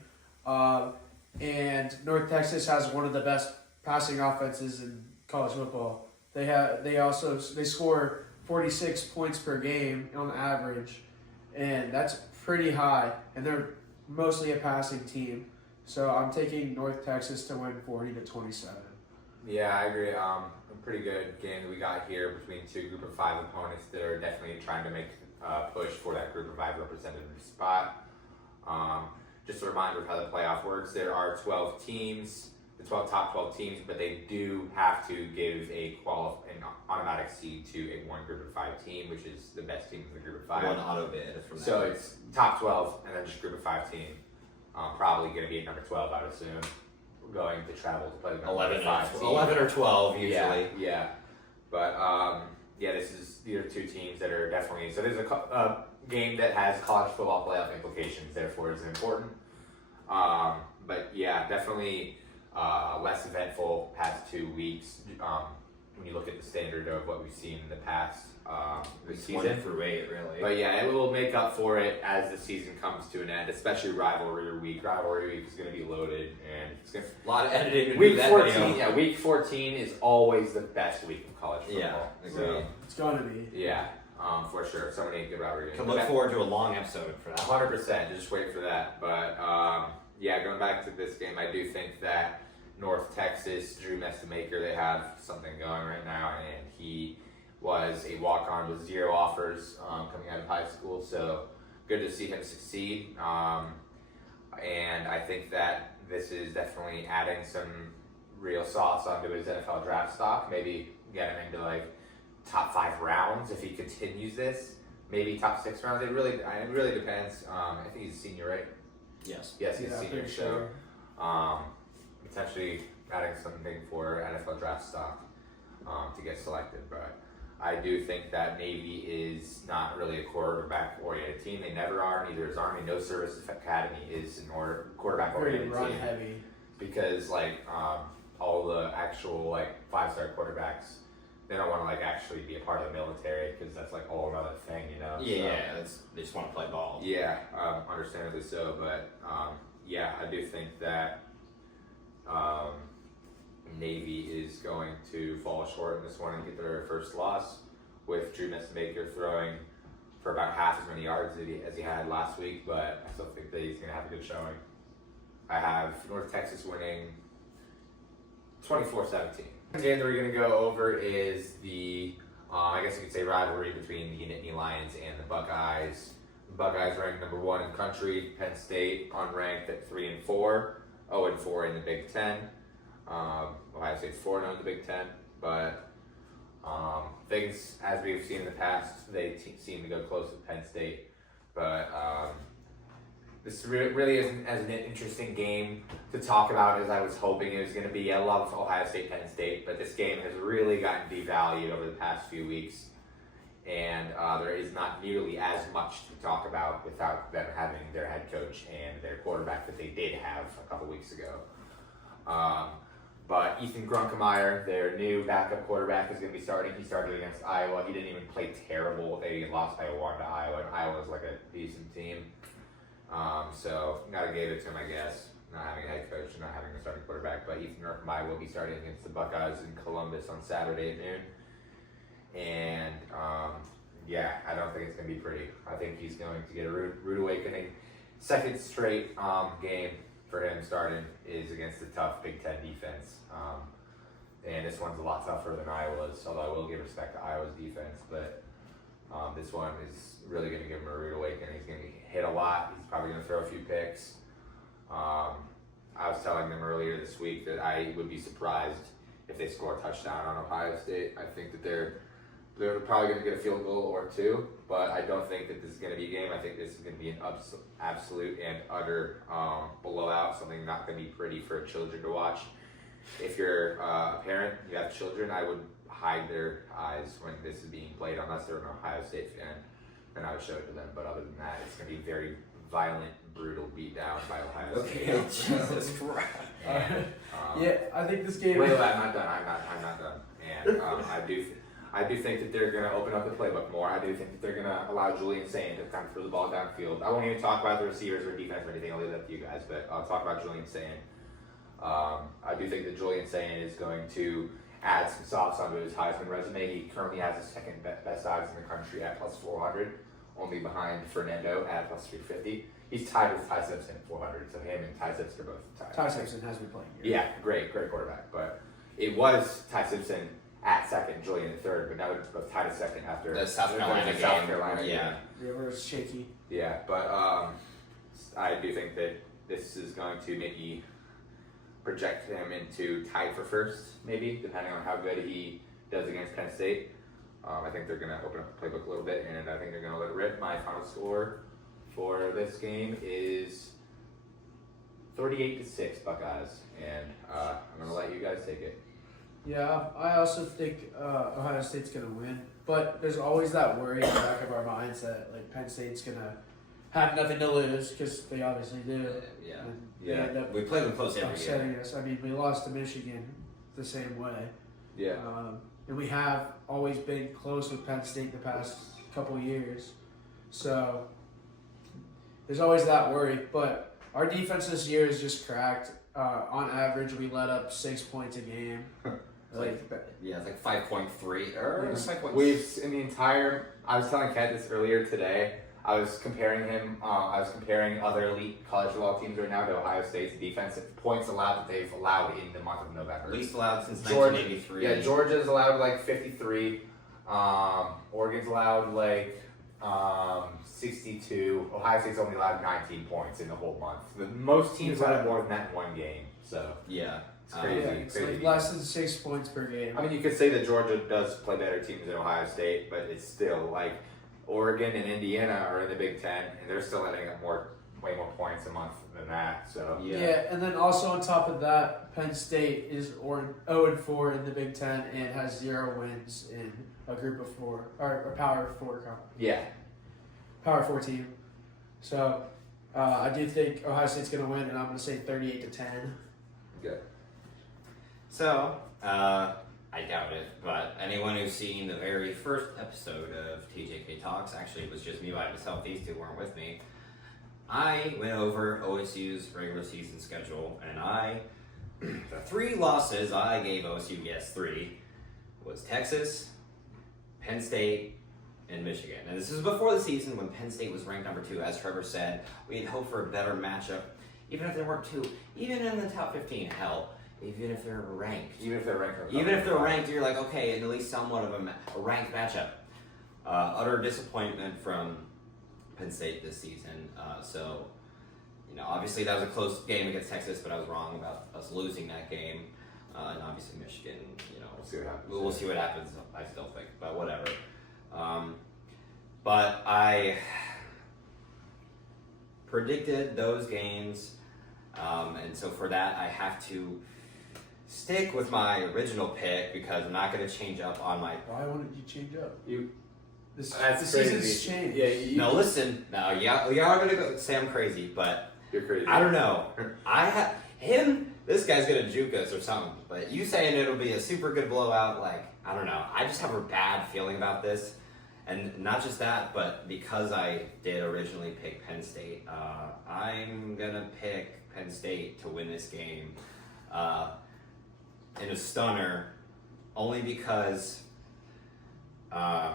and North Texas has one of the best passing offenses in college football. They score 46 points per game on average, and that's pretty high. And they're mostly a passing team, so I'm taking North Texas to win 40-27. Yeah, I agree. A pretty good game that we got here between two Group of 5 opponents that are definitely trying to make a push for that Group of 5 representative spot. Just a reminder of how the playoff works. There are 12 teams, the top 12 teams, but they do have to give an automatic seed to one Group of 5 team, which is the best team in the Group of 5. One auto bid from that. So it's top 12 and then just Group of 5 team. Probably going to be at number 12, I would assume. Going to travel to play the 11 or 12 usually. Yeah. But these are two teams that are definitely, so there's a game that has college football playoff implications, therefore it's important. But yeah, definitely less eventful past 2 weeks when you look at the standard of what we've seen in the past this season. 1 through 8, really. But yeah, it will make up for it as the season comes to an end, especially rivalry week. Rivalry week is going to be loaded, and it's going to a lot of editing. Week 14, week 14 is always the best week of college football. Yeah, agreed. So, It's going to be. yeah, for sure. So many good rivalry games. Can look forward to a long episode for that. 100%. Just wait for that. But going back to this game, I do think that North Texas, Drew Messamaker, they have something going right now, and he was a walk-on with 0 offers coming out of high school, so good to see him succeed. And I think that this is definitely adding some real sauce onto his NFL draft stock. Maybe get him into like top 5 rounds if he continues this. Maybe top 6 rounds. It really depends. I think he's a senior, right? Yes. Yes, he's a senior. pretty So sure. potentially adding something for NFL draft stock to get selected, but I do think that Navy is not really a quarterback-oriented team. They never are. Neither is Army. No Service Academy is a quarterback-oriented Very run team. heavy. Because all the actual 5-star quarterbacks, they don't want to actually be a part of the military because that's all another thing, Yeah, they just want to play ball. Yeah, understandably so. But I do think that Navy is going to fall short in this one and get their first loss, with Drew Messamaker throwing for about half as many yards as he had last week, but I still think that he's going to have a good showing. I have North Texas winning 24-17. The game that we're going to go over is the, I guess you could say, rivalry between the Nittany Lions and the Buckeyes. The Buckeyes ranked number 1 in country, Penn State unranked at 3-4, 0-4 in the Big Ten. Ohio State's 4-0 in the Big Ten, but things, as we've seen in the past, they seem to go close with Penn State. But this really isn't as an interesting game to talk about as I was hoping it was going to be. I love Ohio State, Penn State, but this game has really gotten devalued over the past few weeks, and there is not nearly as much to talk about without them having their head coach and their quarterback that they did have a couple weeks ago. But Ethan Grunkemeyer, their new backup quarterback, is going to be starting. He started against Iowa. He didn't even play terrible. They lost by 1 to Iowa, and Iowa's a decent team. So, gotta give it to him, I guess, not having a head coach and not having a starting quarterback. But Ethan Grunkemeyer will be starting against the Buckeyes in Columbus on Saturday at noon. And, I don't think it's going to be pretty. I think he's going to get a rude awakening. Second straight game for him starting is against the tough Big Ten defense. And this one's a lot tougher than Iowa's, although I will give respect to Iowa's defense. But this one is really going to give him a rude awakening. He's going to hit a lot. He's probably going to throw a few picks. I was telling them earlier this week that I would be surprised if they score a touchdown on Ohio State. I think that they're probably going to get a field goal or two, but I don't think that this is going to be a game. I think this is going to be an absolute and utter blowout, something not going to be pretty for children to watch. If you're a parent, you have children, I would hide their eyes when this is being played, unless they're an Ohio State fan, then I would show it to them. But other than that, it's going to be very violent, brutal beatdown by Ohio State. Okay, Jesus Christ. And, Yeah, I think this game. wait, I'm not done. I'm not done. And I do think that they're going to open up the playbook more. I do think that they're going to allow Julian Sain to kind of throw the ball downfield. I won't even talk about the receivers or defense or anything. I'll leave that to you guys. But I'll talk about Julian Sain. I do think that Julian Sain is going to add some sauce onto his Heisman resume. He currently has the second best odds in the country at plus 400, only behind Fernando at plus 350. He's tied with Ty Simpson at 400, so him and Ty Simpson are both tied. Ty Simpson has been playing here. Yeah, great quarterback. But it was Ty Simpson at second, Julian at third, but now they're both tied at second after The South Carolina game. South Carolina Yeah. game. Yeah, where it's shaky. Yeah, but I do think that this is going to maybe project him into tied for first, maybe, depending on how good he does against Penn State. I think they're going to open up the playbook a little bit, and I think they're going to let it rip. My final score for this game is 38-6 Buckeyes, and I'm going to let you guys take it. Yeah, I also think Ohio State's gonna win, but there's always that worry in the back of our minds that like Penn State's gonna have nothing to lose because they obviously do. Yeah. And Yeah. they end up We play them close every year. upsetting us. I mean, we lost to Michigan the same way. Yeah. And we have always been close with Penn State the past couple of years. So there's always that worry. But our defense this year is just cracked. On average, we let up 6 points a game. Yeah, it's like 5.3 or Yeah. 5.6. We've, in the entire, I was telling Kat this earlier today, I was comparing other elite college football teams right now to Ohio State's defensive points allowed that they've allowed in the month of November. Least allowed since Georgia- 1983. Yeah, Georgia's allowed like 53. Oregon's allowed like 62. Ohio State's only allowed 19 points in the whole month. Most teams allowed more than that in one game. So Yeah. it's crazy. Yeah, it's crazy. like less than 6 points per game. I mean, you could say that Georgia does play better teams than Ohio State, but it's still like Oregon and Indiana are in the Big Ten, and they're still letting up way more points a month than that. So Yeah, and then also on top of that, Penn State is 0-4 in the Big Ten and has 0 wins in a group of 4 or a Power 4 yeah, Power 4 team. So I do think Ohio State's going to win, and I'm going to say 38-10. good. So, I doubt it, but anyone who's seen the very first episode of TJK Talks, actually it was just me by myself, these two weren't with me. I went over OSU's regular season schedule, and the 3 losses I gave OSU, yes, 3, was Texas, Penn State, and Michigan. And this is before the season when Penn State was ranked number 2. As Trevor said, we had hoped for a better matchup, even if they weren't 2, even in the top 15, hell, even if they're ranked. Even if they're ranked. Even if they're ranked, you're like, okay, at least somewhat of a ranked matchup. Utter disappointment from Penn State this season. So, obviously that was a close game against Texas, but I was wrong about us losing that game. And obviously Michigan, We'll see what happens. we'll see what happens, I still think, but whatever. But I predicted those games, and so for that I have to stick with my original pick because I'm not going to change up on my. Why wouldn't you change up? That's the season's crazy. changed. Yeah, No, listen. No, y'all are going to say I'm crazy, but you're crazy. I don't know. This guy's going to juke us or something. But you saying it'll be a super good blowout, I don't know. I just have a bad feeling about this. And not just that, but because I did originally pick Penn State, I'm going to pick Penn State to win this game in a stunner, only because, I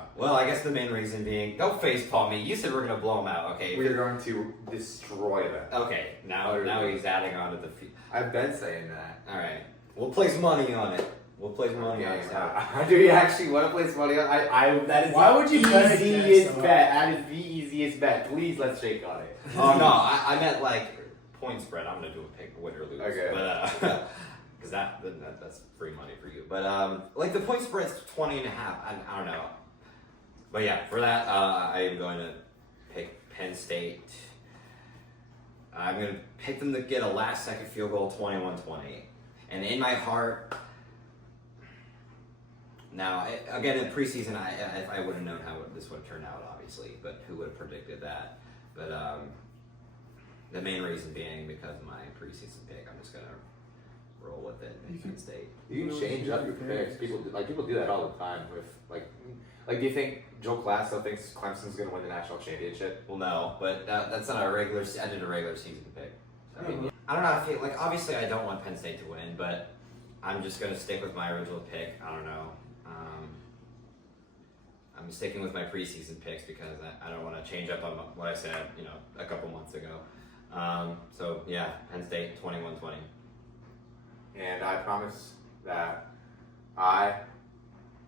guess the main reason being, don't facepalm me. You said we're going to blow them out, okay? We're going to destroy them. Okay, now he's adding on to the... I've been saying that. All right, we'll place money on it. We'll place money on it. Do you actually want to place money on? That is Why the would you bet against easiest them? bet. That is the easiest bet. Please, let's shake on it. Oh no, I meant point spread. I'm gonna do a pick, win or lose. Okay. But because that's free money for you. But like the point spread's 20.5. I don't know. But yeah, for that, I am going to pick Penn State. I'm going to pick them to get a last-second field goal, 21-20. And in my heart, now, again, in preseason, I would have known how this would have turned out, obviously, but who would have predicted that? But the main reason being because of my preseason pick, I'm just going to roll with it in Penn State. You can change up your picks. People do that all the time with like. Do you think Joe Class still thinks Clemson's going to win the national championship? Well, no, but that's not a regular. I did a regular season pick. So, I don't know. I feel like obviously I don't want Penn State to win, but I'm just going to stick with my original pick. I don't know. I'm sticking with my preseason picks because I don't want to change up on what I said, a couple months ago. So yeah, Penn State 21-20. And I promise that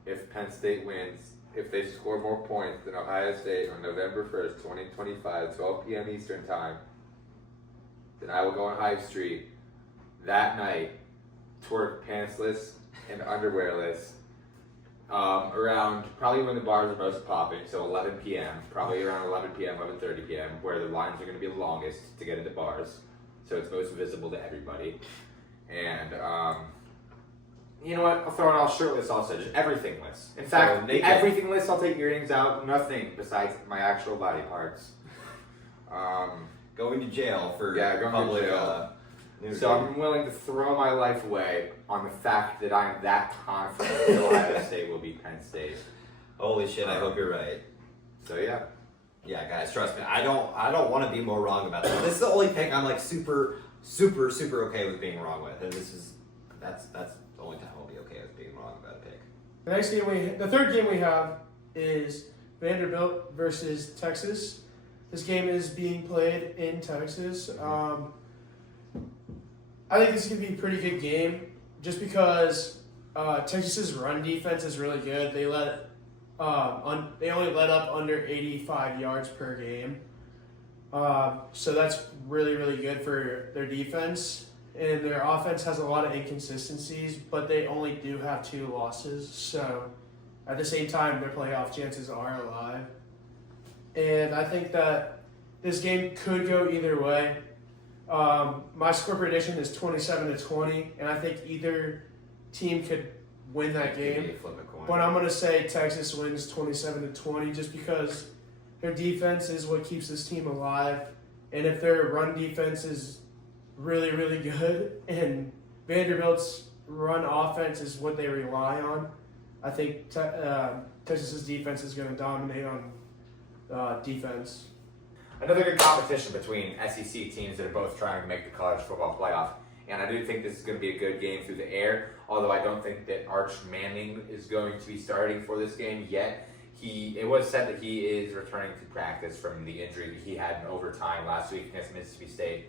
if Penn State wins, if they score more points than Ohio State on November 1st, 2025, 12 p.m. Eastern Time, then I will go on Hive Street that night, twerk pantsless and underwearless, around probably when the bars are most popping, so 11 p.m., probably around 11 p.m., 11:30 p.m., where the lines are going to be the longest to get into bars, so it's most visible to everybody. And you know what? I'll throw it all shirtless also, just everythingless. In fact, everythingless, I'll take earrings out, nothing besides my actual body parts. Going to jail for going public, to jail. So I'm willing to throw my life away on the fact that I'm that confident that Ohio State will beat Penn State. Holy shit! I hope you're right. So yeah. Yeah, guys, trust me. I don't want to be more wrong about this. This is the only pick I'm like super okay with being wrong with, and that's the only time I'll be okay with being wrong about a pick. The third game we have is Vanderbilt versus Texas. This game is being played in Texas. I think this is going to be a pretty good game just because Texas's run defense is really good. They only let up under 85 yards per game. So that's really, really good for their defense. And their offense has a lot of inconsistencies, but they only do have 2 losses. So at the same time, their playoff chances are alive. And I think that this game could go either way. My score prediction is 27-20, and I think either team could win that game. But I'm going to say Texas wins 27-20 just because their defense is what keeps this team alive. And if their run defense is really, really good and Vanderbilt's run offense is what they rely on, I think Texas's defense is going to dominate on defense. Another good competition between SEC teams that are both trying to make the college football playoff. And I do think this is going to be a good game through the air, although I don't think that Arch Manning is going to be starting for this game yet. It was said that he is returning to practice from the injury that he had in overtime last week against Mississippi State.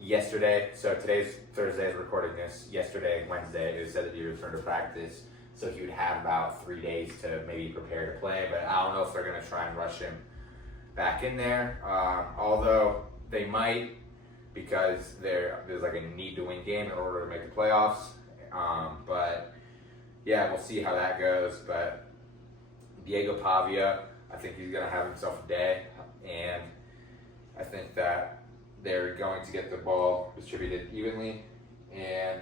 Yesterday, so today's Thursday, is recording this. Yesterday, Wednesday, it was said that he returned to practice, so he would have about 3 days to maybe prepare to play, but I don't know if they're going to try and rush him back in there, although they might, because there's like a need to win game in order to make the playoffs. But yeah, we'll see how that goes. But Diego Pavia, I think he's going to have himself a day, and I think that they're going to get the ball distributed evenly. And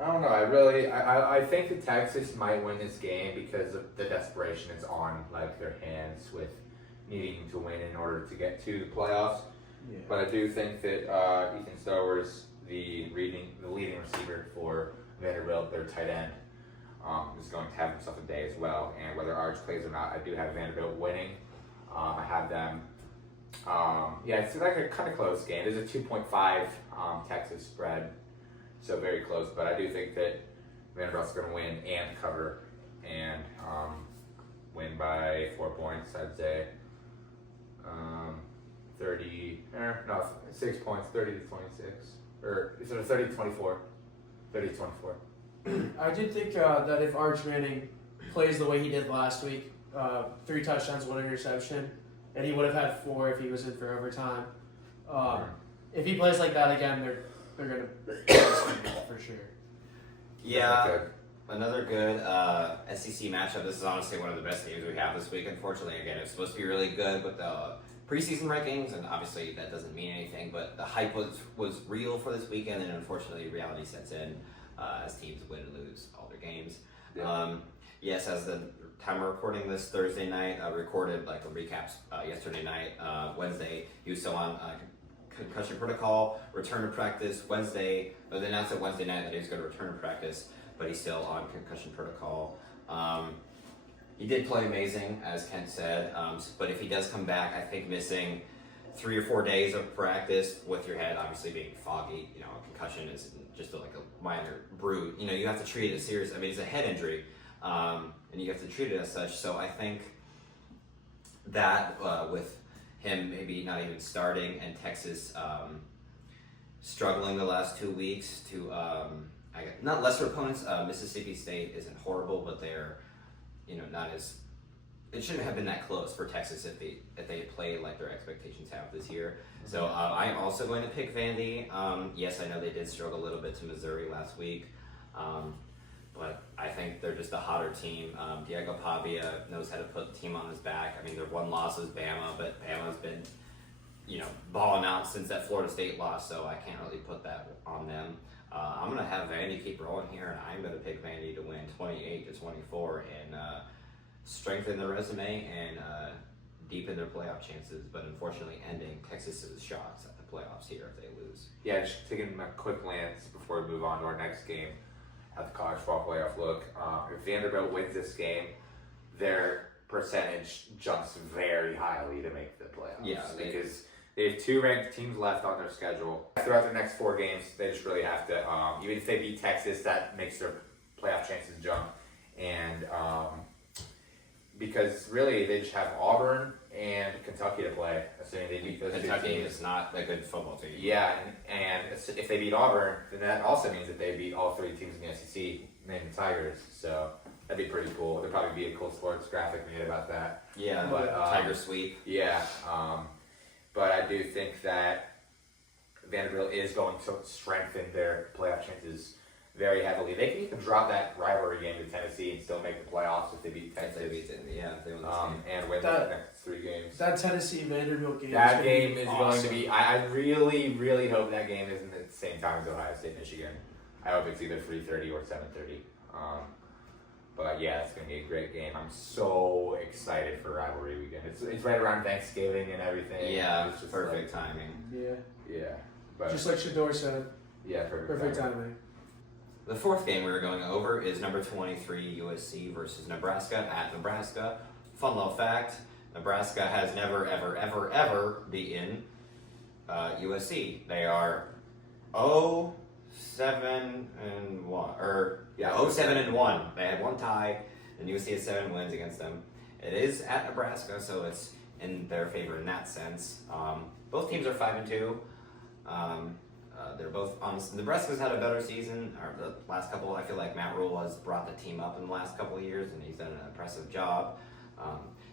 I don't know. I think that Texas might win this game because of the desperation that's on like their hands with needing to win in order to get to the playoffs. Yeah. But I do think that Ethan Stowers, the leading receiver for Vanderbilt, their tight end, is going to have himself a day as well. And whether Arch plays or not, I do have Vanderbilt winning. I have them. It's like a kind of close game. There's a 2.5 Texas spread, so very close. But I do think that Vanderbilt's going to win and cover and win by 4 points, I'd say. 6 points, 30-26. Or is it 30-24? 30-24. I do think that if Arch Manning plays the way he did last week, 3 touchdowns, 1 interception, and he would have had 4 if he was in for overtime. If he plays like that again, they're going to for sure. Yeah, Good. another good SEC matchup. This is honestly one of the best games we have this week. Unfortunately, again, it's supposed to be really good with the preseason rankings, and obviously that doesn't mean anything. But the hype was real for this weekend, and unfortunately, reality sets in as teams win and lose all their games. Yeah. Yes, as the time we're recording this Thursday night, recorded like a recaps yesterday night, Wednesday. He was still on concussion protocol, return to practice Wednesday. But they announced it Wednesday night that he was going to return to practice, but he's still on concussion protocol. He did play amazing, as Kent said, but if he does come back, I think missing 3 or 4 days of practice with your head obviously being foggy, a concussion is just like a minor bruise. You have to treat it as serious. I mean, it's a head injury, and you have to treat it as such. So I think that with him maybe not even starting and Texas struggling the last 2 weeks to not lesser opponents. Mississippi State isn't horrible, but they're not as. It shouldn't have been that close for Texas if they played like their expectations have this year. Mm-hmm. So I am also going to pick Vandy. Yes, I know they did struggle a little bit to Missouri last week, but I think they're just a hotter team. Diego Pavia knows how to put the team on his back. I mean, their one loss was Bama, but Bama's been balling out since that Florida State loss, so I can't really put that on them. I'm going to have Vandy keep rolling here, and I'm going to pick Vandy to win 28-24 and strengthen their resume and deepen their playoff chances, but unfortunately ending Texas's shots at the playoffs here if they lose. Yeah, just taking a quick glance before we move on to our next game at the college football playoff look. If Vanderbilt wins this game, their percentage jumps very highly to make the playoffs. Yeah, because they have 2 ranked teams left on their schedule. Throughout their next 4 games, they just really have to, even if they beat Texas, that makes their playoff chances jump. And because really they just have Auburn and Kentucky to play, assuming they beat those Kentucky 2 teams. is not a good football team. Yeah, and if they beat Auburn, then that also means that they beat all 3 teams in the SEC, named the Tigers. So that'd be pretty cool. There'd probably be a cool sports graphic made about that. Yeah, but Tiger sweep. Yeah, but I do think that Vanderbilt is going to strengthen their playoff chances very heavily. They can even drop that rivalry game to Tennessee and still make the playoffs if they beat Texas. If they win this game. And win the next 3 games. That Tennessee Vanderbilt game. That game is awesome. going to be. I really, really hope that game isn't at the same time as Ohio State, Michigan. I hope it's either 3:30 or 7:30. But yeah, it's going to be a great game. I'm so excited for rivalry weekend. It's right around Thanksgiving and everything. Yeah, it's just perfect timing. Yeah. But Just like Shador said. yeah, Perfect timing. The 4th game we're going over is number 23 USC versus Nebraska at Nebraska. Fun little fact: Nebraska has never, ever, ever, ever beaten USC. They are 0-7-1, or 0-7-1. They had 1 tie, and USC has 7 wins against them. It is at Nebraska, so it's in their favor in that sense. Both teams are 5-2. They're both honest. Nebraska's had a better season, or the last couple. I feel like Matt Rule has brought the team up in the last couple of years, and he's done an impressive job.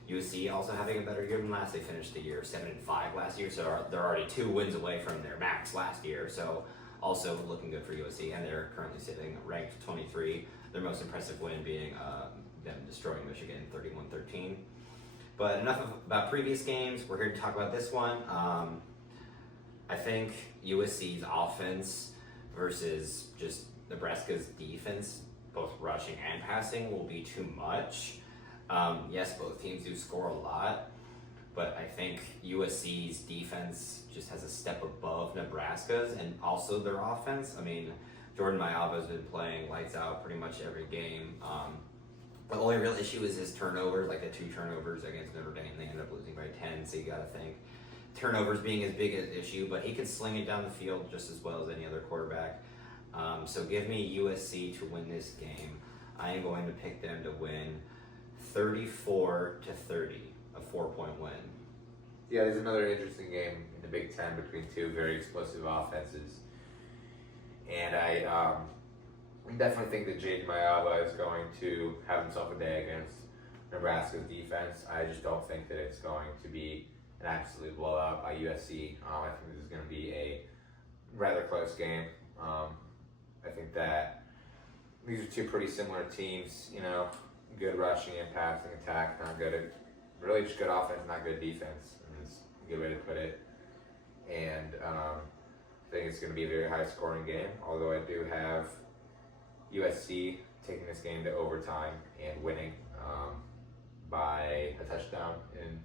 USC also having a better year than last. They finished the year 7-5 last year, so they're already 2 wins away from their max last year. So also looking good for USC, and they're currently sitting ranked 23. Their most impressive win being them destroying Michigan 31-13. But enough about previous games. We're here to talk about this one. I think USC's offense versus just Nebraska's defense, both rushing and passing, will be too much. Yes, both teams do score a lot, but I think USC's defense just has a step above Nebraska's, and also their offense. I mean, Jordan Maiava's been playing lights out pretty much every game. The only real issue is his turnovers, like the 2 turnovers against Notre Dame. They ended up losing by 10, so you got to think turnovers being his biggest issue, but he can sling it down the field just as well as any other quarterback. So give me USC to win this game. I am going to pick them to win 34-30, a 4-point win. Yeah, there's another interesting game in the Big Ten between 2 very explosive offenses. And I definitely think that Jaden Maiava is going to have himself a day against Nebraska's defense. I just don't think that it's going to be an absolute blowout by USC. I think this is going to be a rather close game. I think that these are two pretty similar teams. You know, good rushing and passing attack, not good at really just good offense, not good defense. Is a good way to put it. And I think it's going to be a very high scoring game. Although I do have USC taking this game to overtime and winning by a touchdown in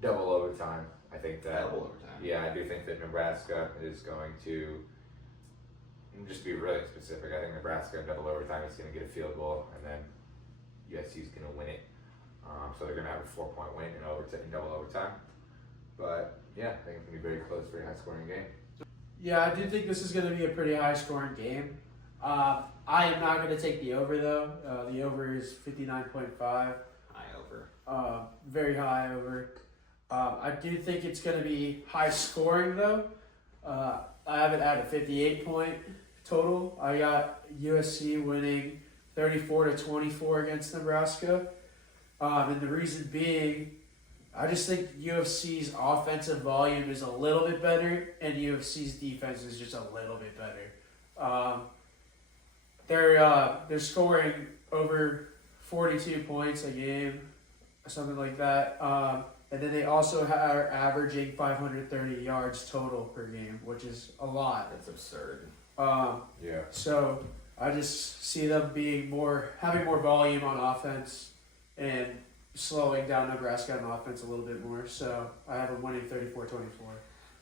double overtime. I think that. Double overtime. Yeah, I do think that Nebraska is going to. Just to be really specific, I think Nebraska in double overtime is going to get a field goal, and then USC is going to win it. So they're going to have a 4-point win in double overtime. But yeah, I think it's going to be very close, very high scoring game. Yeah, I do think this is going to be a pretty high scoring game. I am not going to take the over though. The over is 59.5. High over. Very high over. I do think it's going to be high scoring though. I have it at a 58-point total. I got USC winning 34-24 against Nebraska. And the reason being, I just think UFC's offensive volume is a little bit better, and UFC's defense is just a little bit better. They're scoring over 42 points a game, something like that. And then they also are averaging 530 yards total per game, which is a lot. That's absurd. Yeah. So I just see them having more volume on offense and slowing down Nebraska on offense a little bit more. So I have them winning 34-24.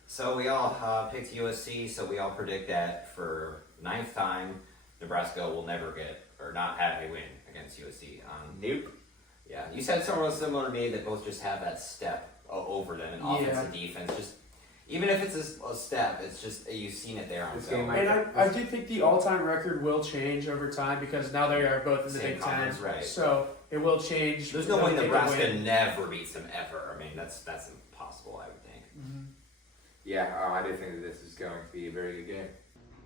So we all picked USC, so we all predict that for 9th time, Nebraska will never get or not have a win against USC. Nope. Yeah, you said someone similar to me that both just have that step over them in offense and defense. Just even if it's a step, it's just you've seen it there on This film. game And I do think the all-time record will change over time because now they are both in the Same Big Ten. conference, right. So it will change. There's no way They can Nebraska win. never beats them ever. I mean, that's impossible, I would think. Mhm. Yeah, I do think that this is going to be a very good game.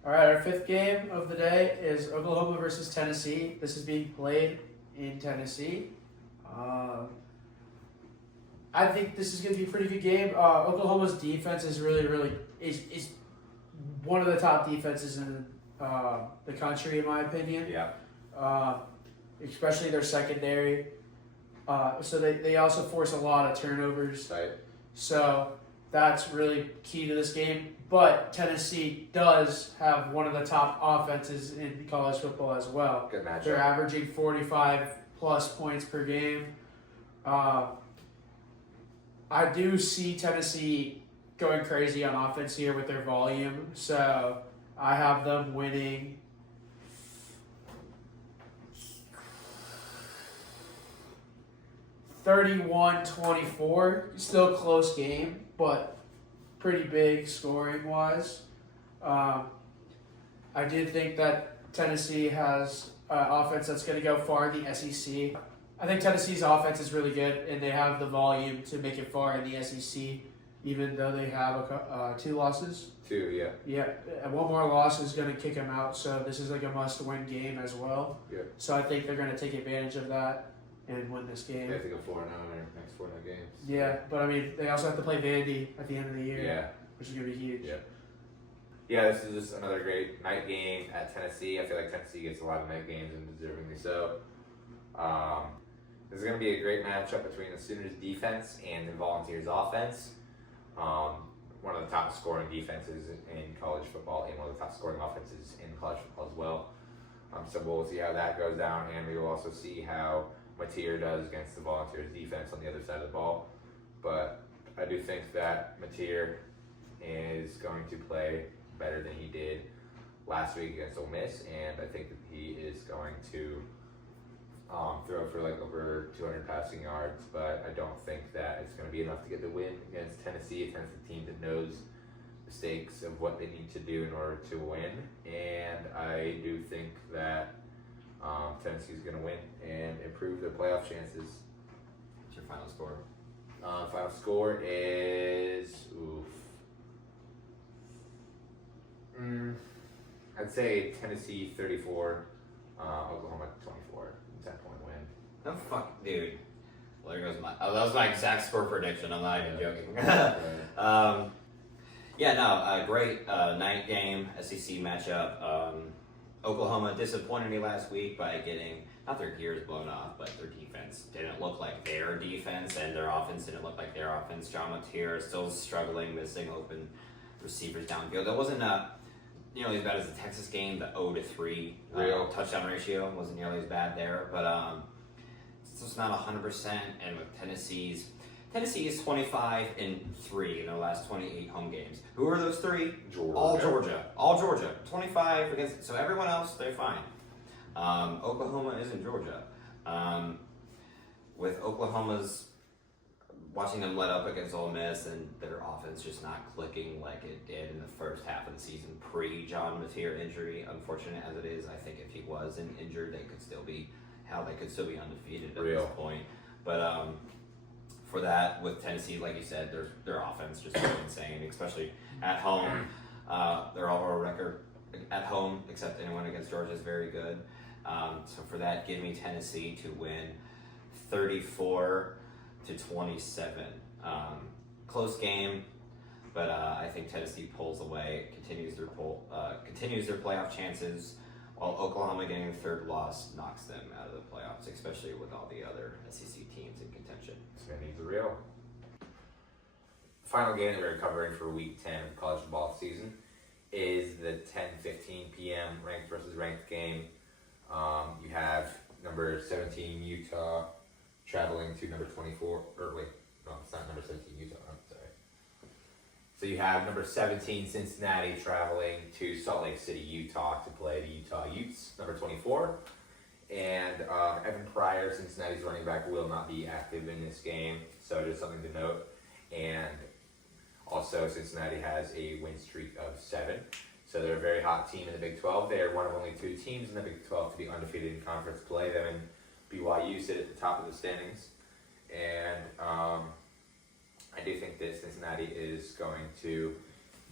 All right, our 5th game of the day is Oklahoma versus Tennessee. This is being played in Tennessee. I think this is going to be a pretty good game. Oklahoma's defense is really is one of the top defenses in the country, in my opinion. Yeah. Especially their secondary. So they also force a lot of turnovers. Right. So that's really key to this game. But Tennessee does have one of the top offenses in college football as well. Good matchup. They're averaging 45 plus points per game. I do see Tennessee going crazy on offense here with their volume. So I have them winning 31-24. Still a close game, but pretty big scoring wise. I did think that Tennessee has offense that's going to go far in the SEC. I think Tennessee's offense is really good, and they have the volume to make it far in the SEC, even though they have 2 losses. 2, yeah. Yeah, and one more loss is going to kick them out, so this is like a must-win game as well. Yeah. So I think they're going to take advantage of that and win this game. They have to go 4-0 in their next 4 games. Yeah, but I mean, they also have to play Vandy at the end of the year, Yeah. which is going to be huge. Yeah. Yeah, this is just another great night game at Tennessee. I feel like Tennessee gets a lot of night games and deservingly so. This is going to be a great matchup between the Sooners defense and the Volunteers offense. One of the top scoring defenses in college football and one of the top scoring offenses in college football as well. So we'll see how that goes down, and we will also see how Mateer does against the Volunteers defense on the other side of the ball. But I do think that Mateer is going to play better than he did last week against Ole Miss, and I think that he is going to throw for like over 200 passing yards, but I don't think that it's going to be enough to get the win against Tennessee. Tennessee's a team that knows the stakes of what they need to do in order to win, and I do think that Tennessee's going to win and improve their playoff chances. What's your final score? Final score is I'd say Tennessee 34, Oklahoma 24, 10-point win. No fuck, dude. Well, there goes my. Oh, that was my exact score prediction. I'm not even joking. Great night game, SEC matchup. Oklahoma disappointed me last week by getting, not their gears blown off, but their defense didn't look like their defense, and their offense didn't look like their offense. John Mateer still struggling, missing open receivers downfield. That wasn't nearly as bad as the Texas game. The 0-3 touchdown ratio wasn't nearly as bad there, but it's just not 100%. And with Tennessee is 25-3 in their last 28 home games. Who are those three? Georgia. All Georgia. 25 against. So everyone else, they're fine. Oklahoma isn't Georgia. With Oklahoma's watching them let up against Ole Miss and their offense just not clicking like it did in the first half of the season pre-John Mateer injury. Unfortunate as it is, I think if he wasn't injured, they could still be undefeated at this point. But for that, with Tennessee, like you said, their offense just went insane, especially at home. Their overall record at home, except anyone against Georgia, is very good. So for that, give me Tennessee to win 34-27. Close game, but I think Tennessee pulls away, continues their playoff chances, while Oklahoma getting the third loss knocks them out of the playoffs, especially with all the other SEC teams in contention. It's going to need the real. Final game that we're covering for Week 10 of the college football season is the 10:15 p.m. ranked versus ranked game. You have number 17 Utah traveling to number 24, it's not number 17 Utah, I'm sorry. So you have number 17 Cincinnati traveling to Salt Lake City, Utah to play the Utah Utes, number 24. And Evan Pryor, Cincinnati's running back, will not be active in this game, so just something to note. And also Cincinnati has a win streak of 7. So they're a very hot team in the Big 12. They are one of only 2 teams in the Big 12 to be undefeated in conference play. Them and BYU sit at the top of the standings. And I do think that Cincinnati is going to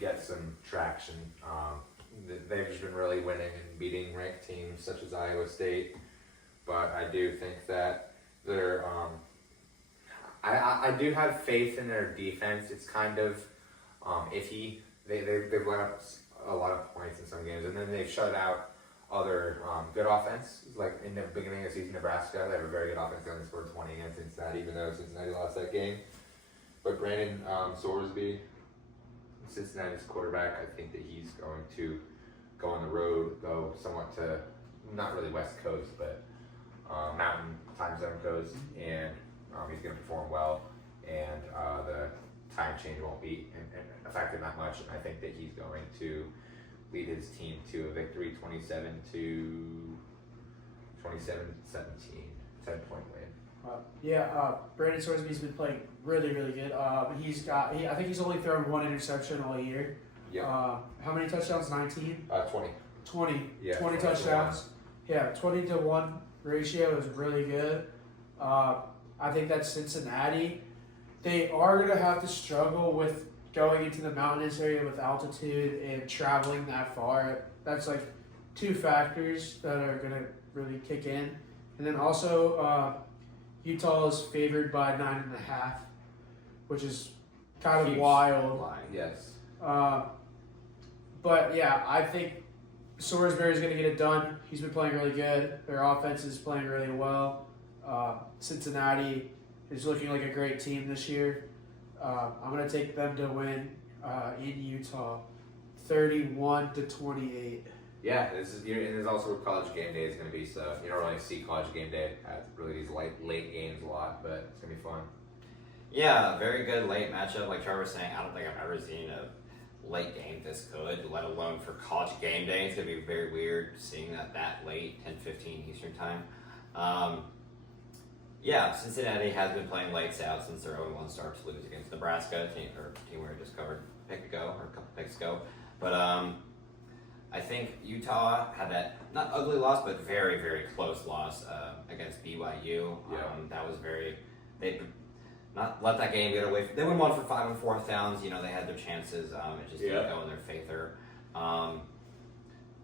get some traction. They've just been really winning and beating ranked teams such as Iowa State. But I do think that they're I do have faith in their defense. It's kind of iffy. They've let up a lot of points in some games, and then they've shut out other good offense. Like in the beginning of the season, Nebraska, they have a very good offense. They only scored 20 against Cincinnati, even though Cincinnati lost that game. But Brandon Sorsby, Cincinnati's quarterback, I think that he's going to go on the road, go somewhat to, not really West Coast, but Mountain Time Zone Coast, and he's going to perform well, and the time change won't be affect him that much, and I think that he's going to lead his team to a victory, 27-17, 7-point win. Brandon Sorsby's been playing really, really good. I think he's only thrown 1 interception all year. Yep. How many touchdowns? 19? 20. 20. Yeah, 20 touchdowns. Yeah, 20-1 ratio is really good. I think that's Cincinnati. They are going to have to struggle with going into the mountainous area with altitude and traveling that far. That's like 2 factors that are going to really kick in. And then also, Utah is favored by 9.5, which is kind of wild. Yes. But yeah, I think Sorsberry's going to get it done. He's been playing really good. Their offense is playing really well. Cincinnati is looking like a great team this year. I'm going to take them to win in Utah, 31-28. Yeah, and there's also where college game day is going to be. So you don't really see college game day at really these late games a lot, but it's going to be fun. Yeah, very good late matchup. Like Trevor was saying, I don't think I've ever seen a late game this good, let alone for college game day. It's going to be very weird seeing that late, 10:15 Eastern time. Yeah, Cincinnati has been playing lights out since their 0-1 start to lose against Nebraska, team we just covered a couple picks ago. But I think Utah had that, not ugly loss, but very, very close loss against BYU. Yeah. That was they not let that game get away. They went 1 for 5 on 4th downs. They had their chances. It just didn't go in their favor.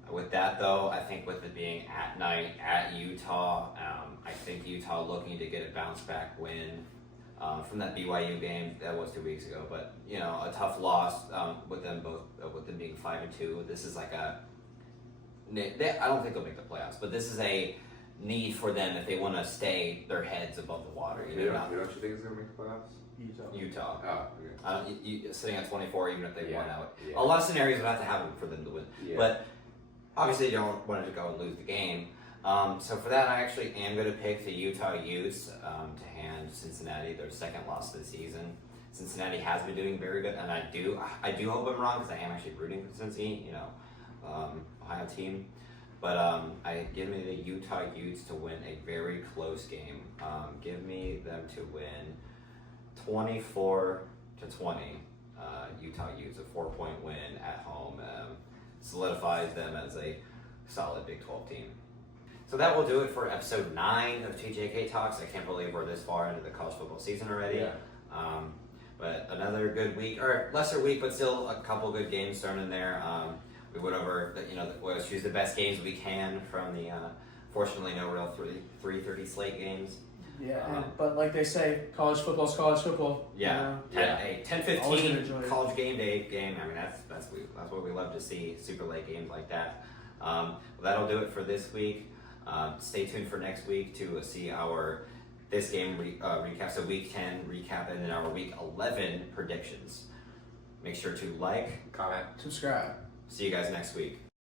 With that, though, I think with it being at night at Utah, I think Utah looking to get a bounce back win from that BYU game that was 2 weeks ago. But a tough loss with them being 5-2. This is like I don't think they'll make the playoffs, but this is a need for them if they want to stay their heads above the water. You don't you think it's gonna make the playoffs? Utah. Oh, okay. Sitting at 24, even if they won out. Yeah. A lot of scenarios would have to happen for them to win. Yeah. But obviously, you don't want to go and lose the game. So for that, I actually am going to pick the Utah Utes to hand Cincinnati their second loss of the season. Cincinnati has been doing very good, and I do hope I'm wrong because I am actually rooting for Cincy, Ohio team. But I give me the Utah Utes to win a very close game. Give me them to win 24-20. Utah Utes, a 4-point win at home, solidifies them as a solid Big 12 team. So that will do it for episode 9 of TJK Talks. I can't believe we're this far into the college football season already. Yeah. But another good week, or lesser week, but still a couple good games thrown in there. We went over, we'll choose the best games we can from the, fortunately, no real 3:30 slate games. Yeah, but like they say, college football's college football. Yeah, a Always gonna enjoy 10-15 it. college game day game. I mean, that's what we love to see, super late games like that. Well, that'll do it for this week. Stay tuned for next week to see our this game recap. So week 10 recap and then our week 11 predictions. Make sure to like, Comment. Subscribe. see you guys next week.